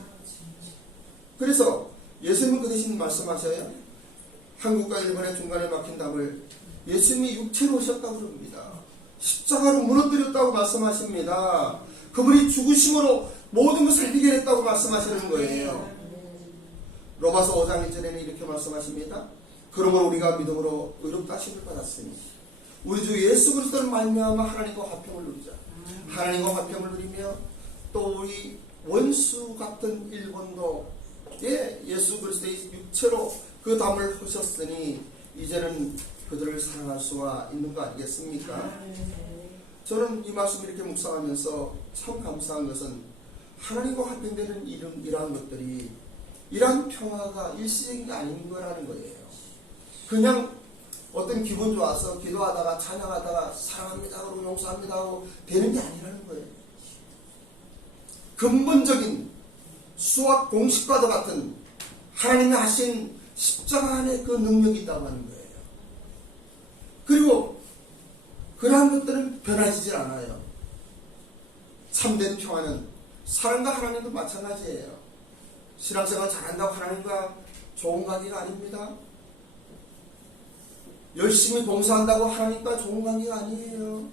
그래서 예수님은 그 대신 말씀하셔요. 한국과 일본의 중간에 막힌 담을 예수님이 육체로 오셨다고 그럽니다. 십자가로 무너뜨렸다고 말씀하십니다. 그분이 죽으심으로 모든 것을 해결했다고 말씀하시는 거예요. 로마서 5장 1절에는 이렇게 말씀하십니다. 그러므로 우리가 믿음으로 의롭다 하심을 받았으니 우리 주 예수 그리스도를 말미암아 하나님과 화평을 누리자. 하나님과 화평을 누리며 또 우리 원수 같은 일본도 예수 그리스도의 육체로 그 담을 허셨으니 이제는 그들을 사랑할 수가 있는 거 아니겠습니까? 저는 이 말씀 이렇게 묵상하면서 참 감사한 것은 하나님과 화평되는 이러한 것들이, 이러한 평화가 일시적인 게 아닌 거라는 거예요. 그냥 어떤 기분 좋아서 기도하다가 찬양하다가 사랑합니다 하고 용서합니다 하고 되는 게 아니라는 거예요. 근본적인 수학 공식과도 같은 하나님이 하신 십자가 안에 그 능력이 있다고 하는 거예요. 그리고 그러한 것들은 변하지 않아요. 참된 평화는 사랑과 하나님도 마찬가지예요. 신앙생활 잘한다고 하나님과 좋은 관계가 아닙니다. 열심히 봉사한다고 하나님과 좋은 관계가 아니에요.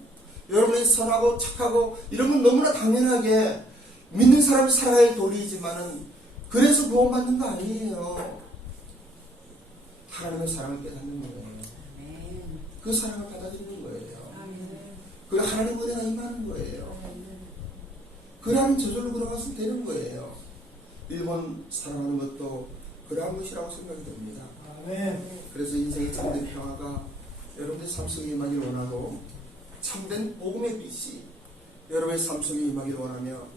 여러분이 선하고 착하고 이런 건 너무나 당연하게 믿는 사람이 살아야 도리이지만은 그래서 구원받는 거 아니에요. 하나님의 사랑을 깨닫는 거예요. 그 사랑을 받아들이는 거예요. 그 하나님 은혜가 임하는 거예요. 그러한 저절로 걸어가서 되는 거예요. 일본 사랑하는 것도 그러한 것이라고 생각이 됩니다. 그래서 인생의 참된 평화가 여러분의 삶 속에 임하기를 원하고, 참된 복음의 빛이 여러분의 삶 속에 임하기를 원하며,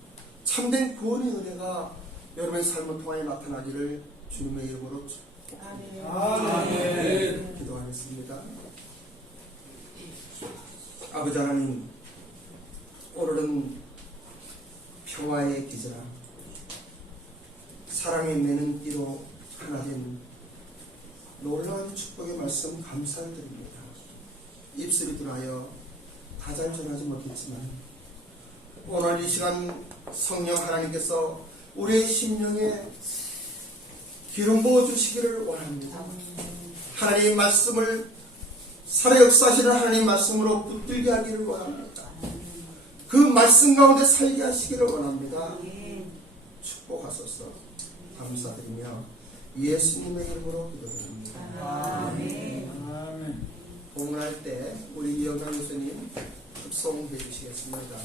참된 구원의 은혜가 여러분의 삶을 통하여 나타나기를 주님의 이름으로 축복합니다. 아멘. 기도하겠습니다. 아버지 하나님, 오늘은 평화의 기제라 사랑의 매는 띠로 하나 된 놀라운 축복의 말씀 감사드립니다. 입술이 들어하여 다 잘 전하지 못했지만 오늘 이 시간 성령 하나님께서 우리의 심령에 기름 부어주시기를 원합니다. 하나님의 말씀을 살아 역사하시는 하나님의 말씀으로 붙들게 하기를 원합니다. 그 말씀 가운데 살게 하시기를 원합니다. 축복하소서. 감사드리며 예수님의 이름으로 기도드립니다. 아멘. 봉헌할 때 우리 이영강 교수님 흡송해 주시겠습니다.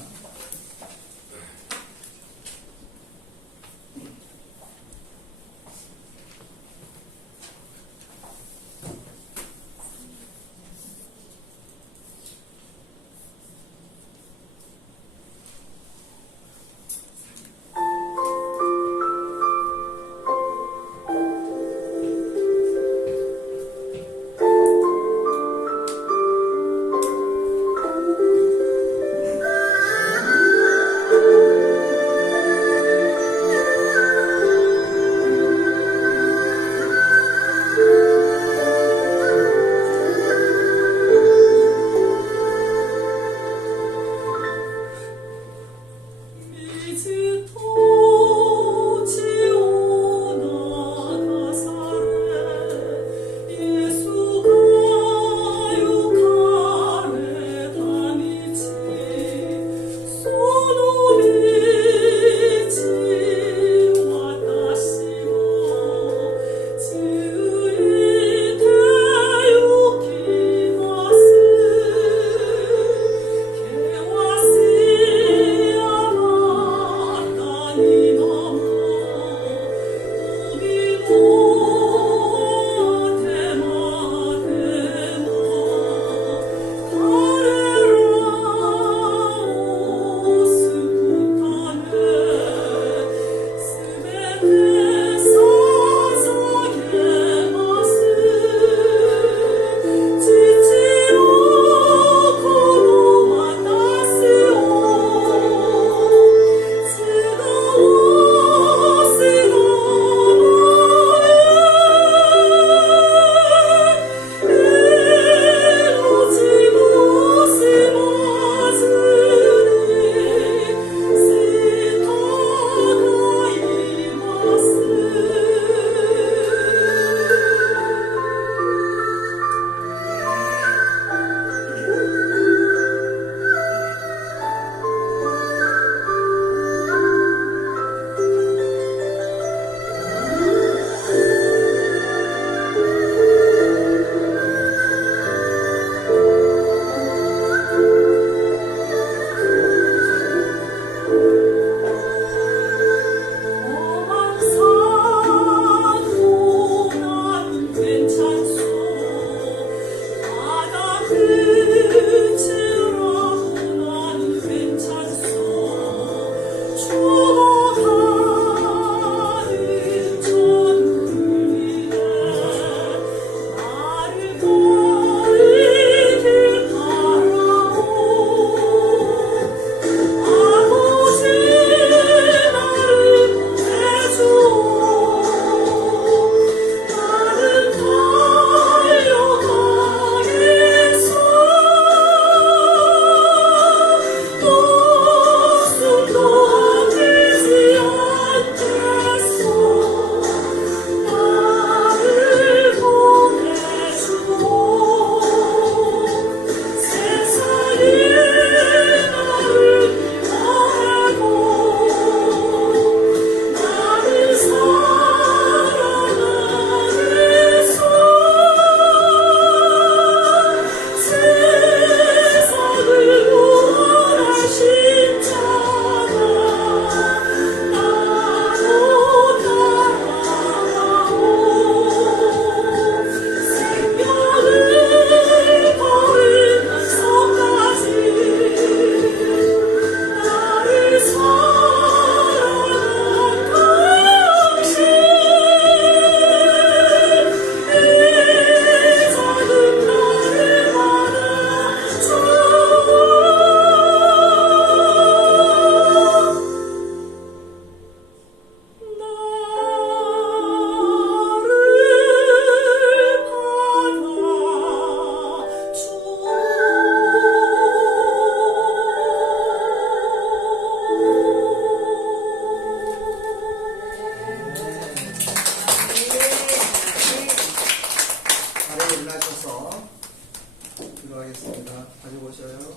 나오셔요.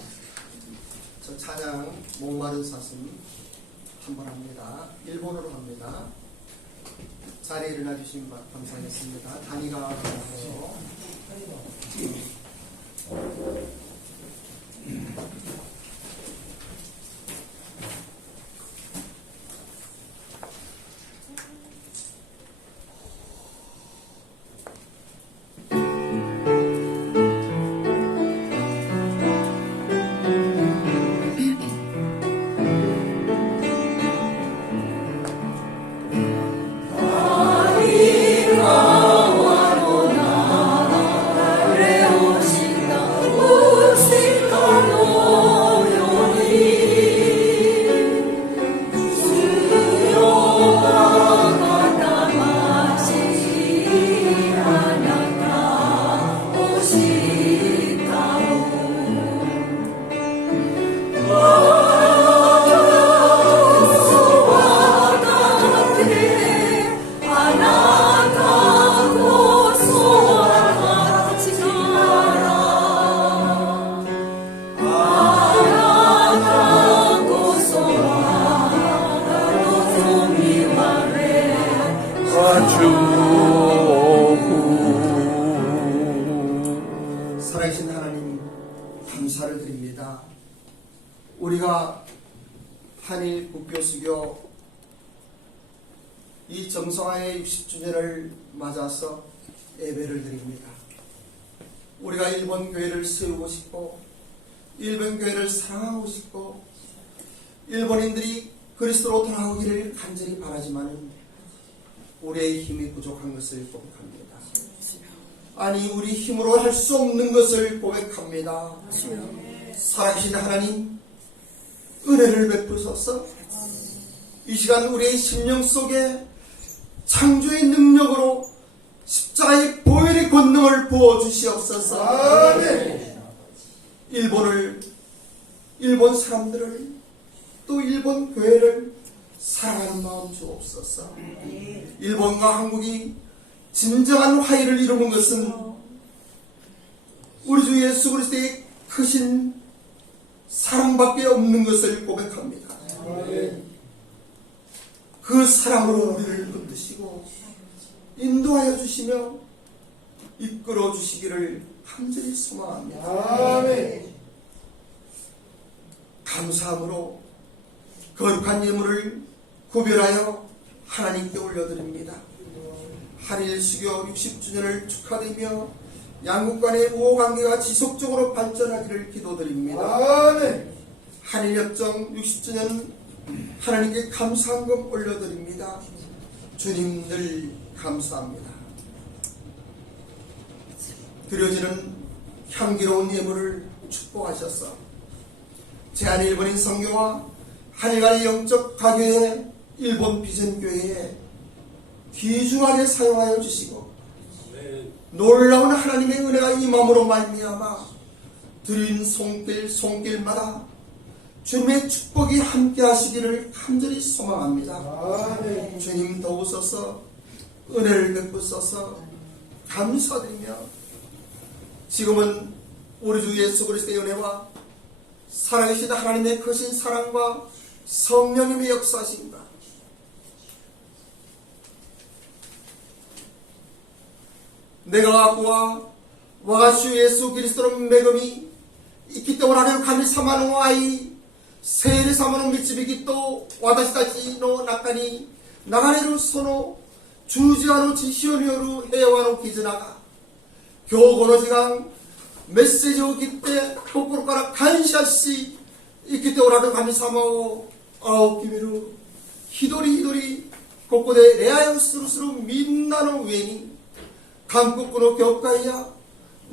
저 찬양 목마른 사슴 한번 합니다. 일본어로 합니다. 자리에 일어나 주신 감사하겠습니다. 단이가 나와요. 살아계신 하나님 감사를 드립니다. 우리가 한일 국교수교 이 정성화의 60주년을 맞아서 예배를 드립니다. 우리가 일본 교회를 세우고 싶고 일본 교회를 사랑하고 싶고 일본인들이 그리스도로 돌아오기를 간절히 바라지만은 우리의 힘이 부족한 것을 고백합니다. 아니 우리 힘으로 할 수 없는 것을 고백합니다. 살아계신 하나님 은혜를 베푸소서. 이 시간 우리의 심령 속에 창조의 능력으로 십자가의 보혈의 권능을 부어주시옵소서. 아멘. 일본 사람들을 또 일본 교회를 사랑하는 마음 주옵소서. 일본과 한국이 진정한 화해를 이루는 것은 우리 주 예수 그리스도의 크신 사랑밖에 없는 것을 고백합니다. 그 사랑으로 우리를 붙드시고 인도하여 주시며 이끌어 주시기를 간절히 소망합니다. 감사함으로 거룩한 예물을 구별하여 하나님께 올려드립니다. 한일 수교 60주년을 축하드리며 양국 간의 우호관계가 지속적으로 발전하기를 기도드립니다. 한일협정 60주년 하나님께 감사한금 올려드립니다. 주님 늘 감사합니다. 드려지는 향기로운 예물을 축복하셔서 제한일본인 선교와 한일 간의 영적 가교회 일본 비전교회에 귀중하게 사용하여 주시고 놀라운 하나님의 은혜가 임함으로 말미암아 드린 손길마다 주님의 축복이 함께 하시기를 간절히 소망합니다. 주님 도우소서. 은혜를 베푸소서. 감사드리며 지금은 우리 주 예수 그리스도의 은혜와 살아계신 하나님의 크신 사랑과 성령님의 역사하심과 내가 그와 와가주 예수 그리스도의 매금이 있기 때문에 하나님神様の愛聖霊様の導きと私たちの中に流れるその十字架の血潮による平和の絆が今日この時間メッセージを受けて心から感謝し生きておられる神様を仰ぎ見る一人一人ここで礼拝をするみんなの上に韓国の教会や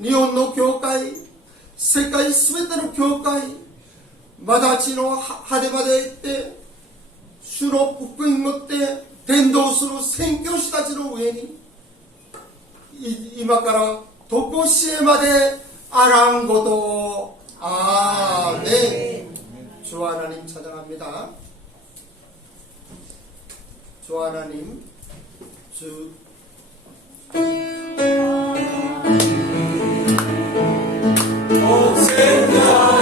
日本の教会世界すべての教会まだ地の果てまで行って主の福音を持って伝道する宣教師たちの上に今から常しえまであらんことを아멘. 주 하나님 찬양합니다. 주 하나님 주 오세나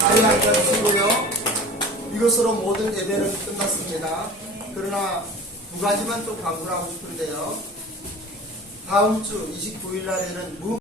자리 앉으시고요. 이것으로 모든 예배는 끝났습니다. 그러나 두 가지만 좀 강조를 하고 싶은데요. 다음 주 29일 날에는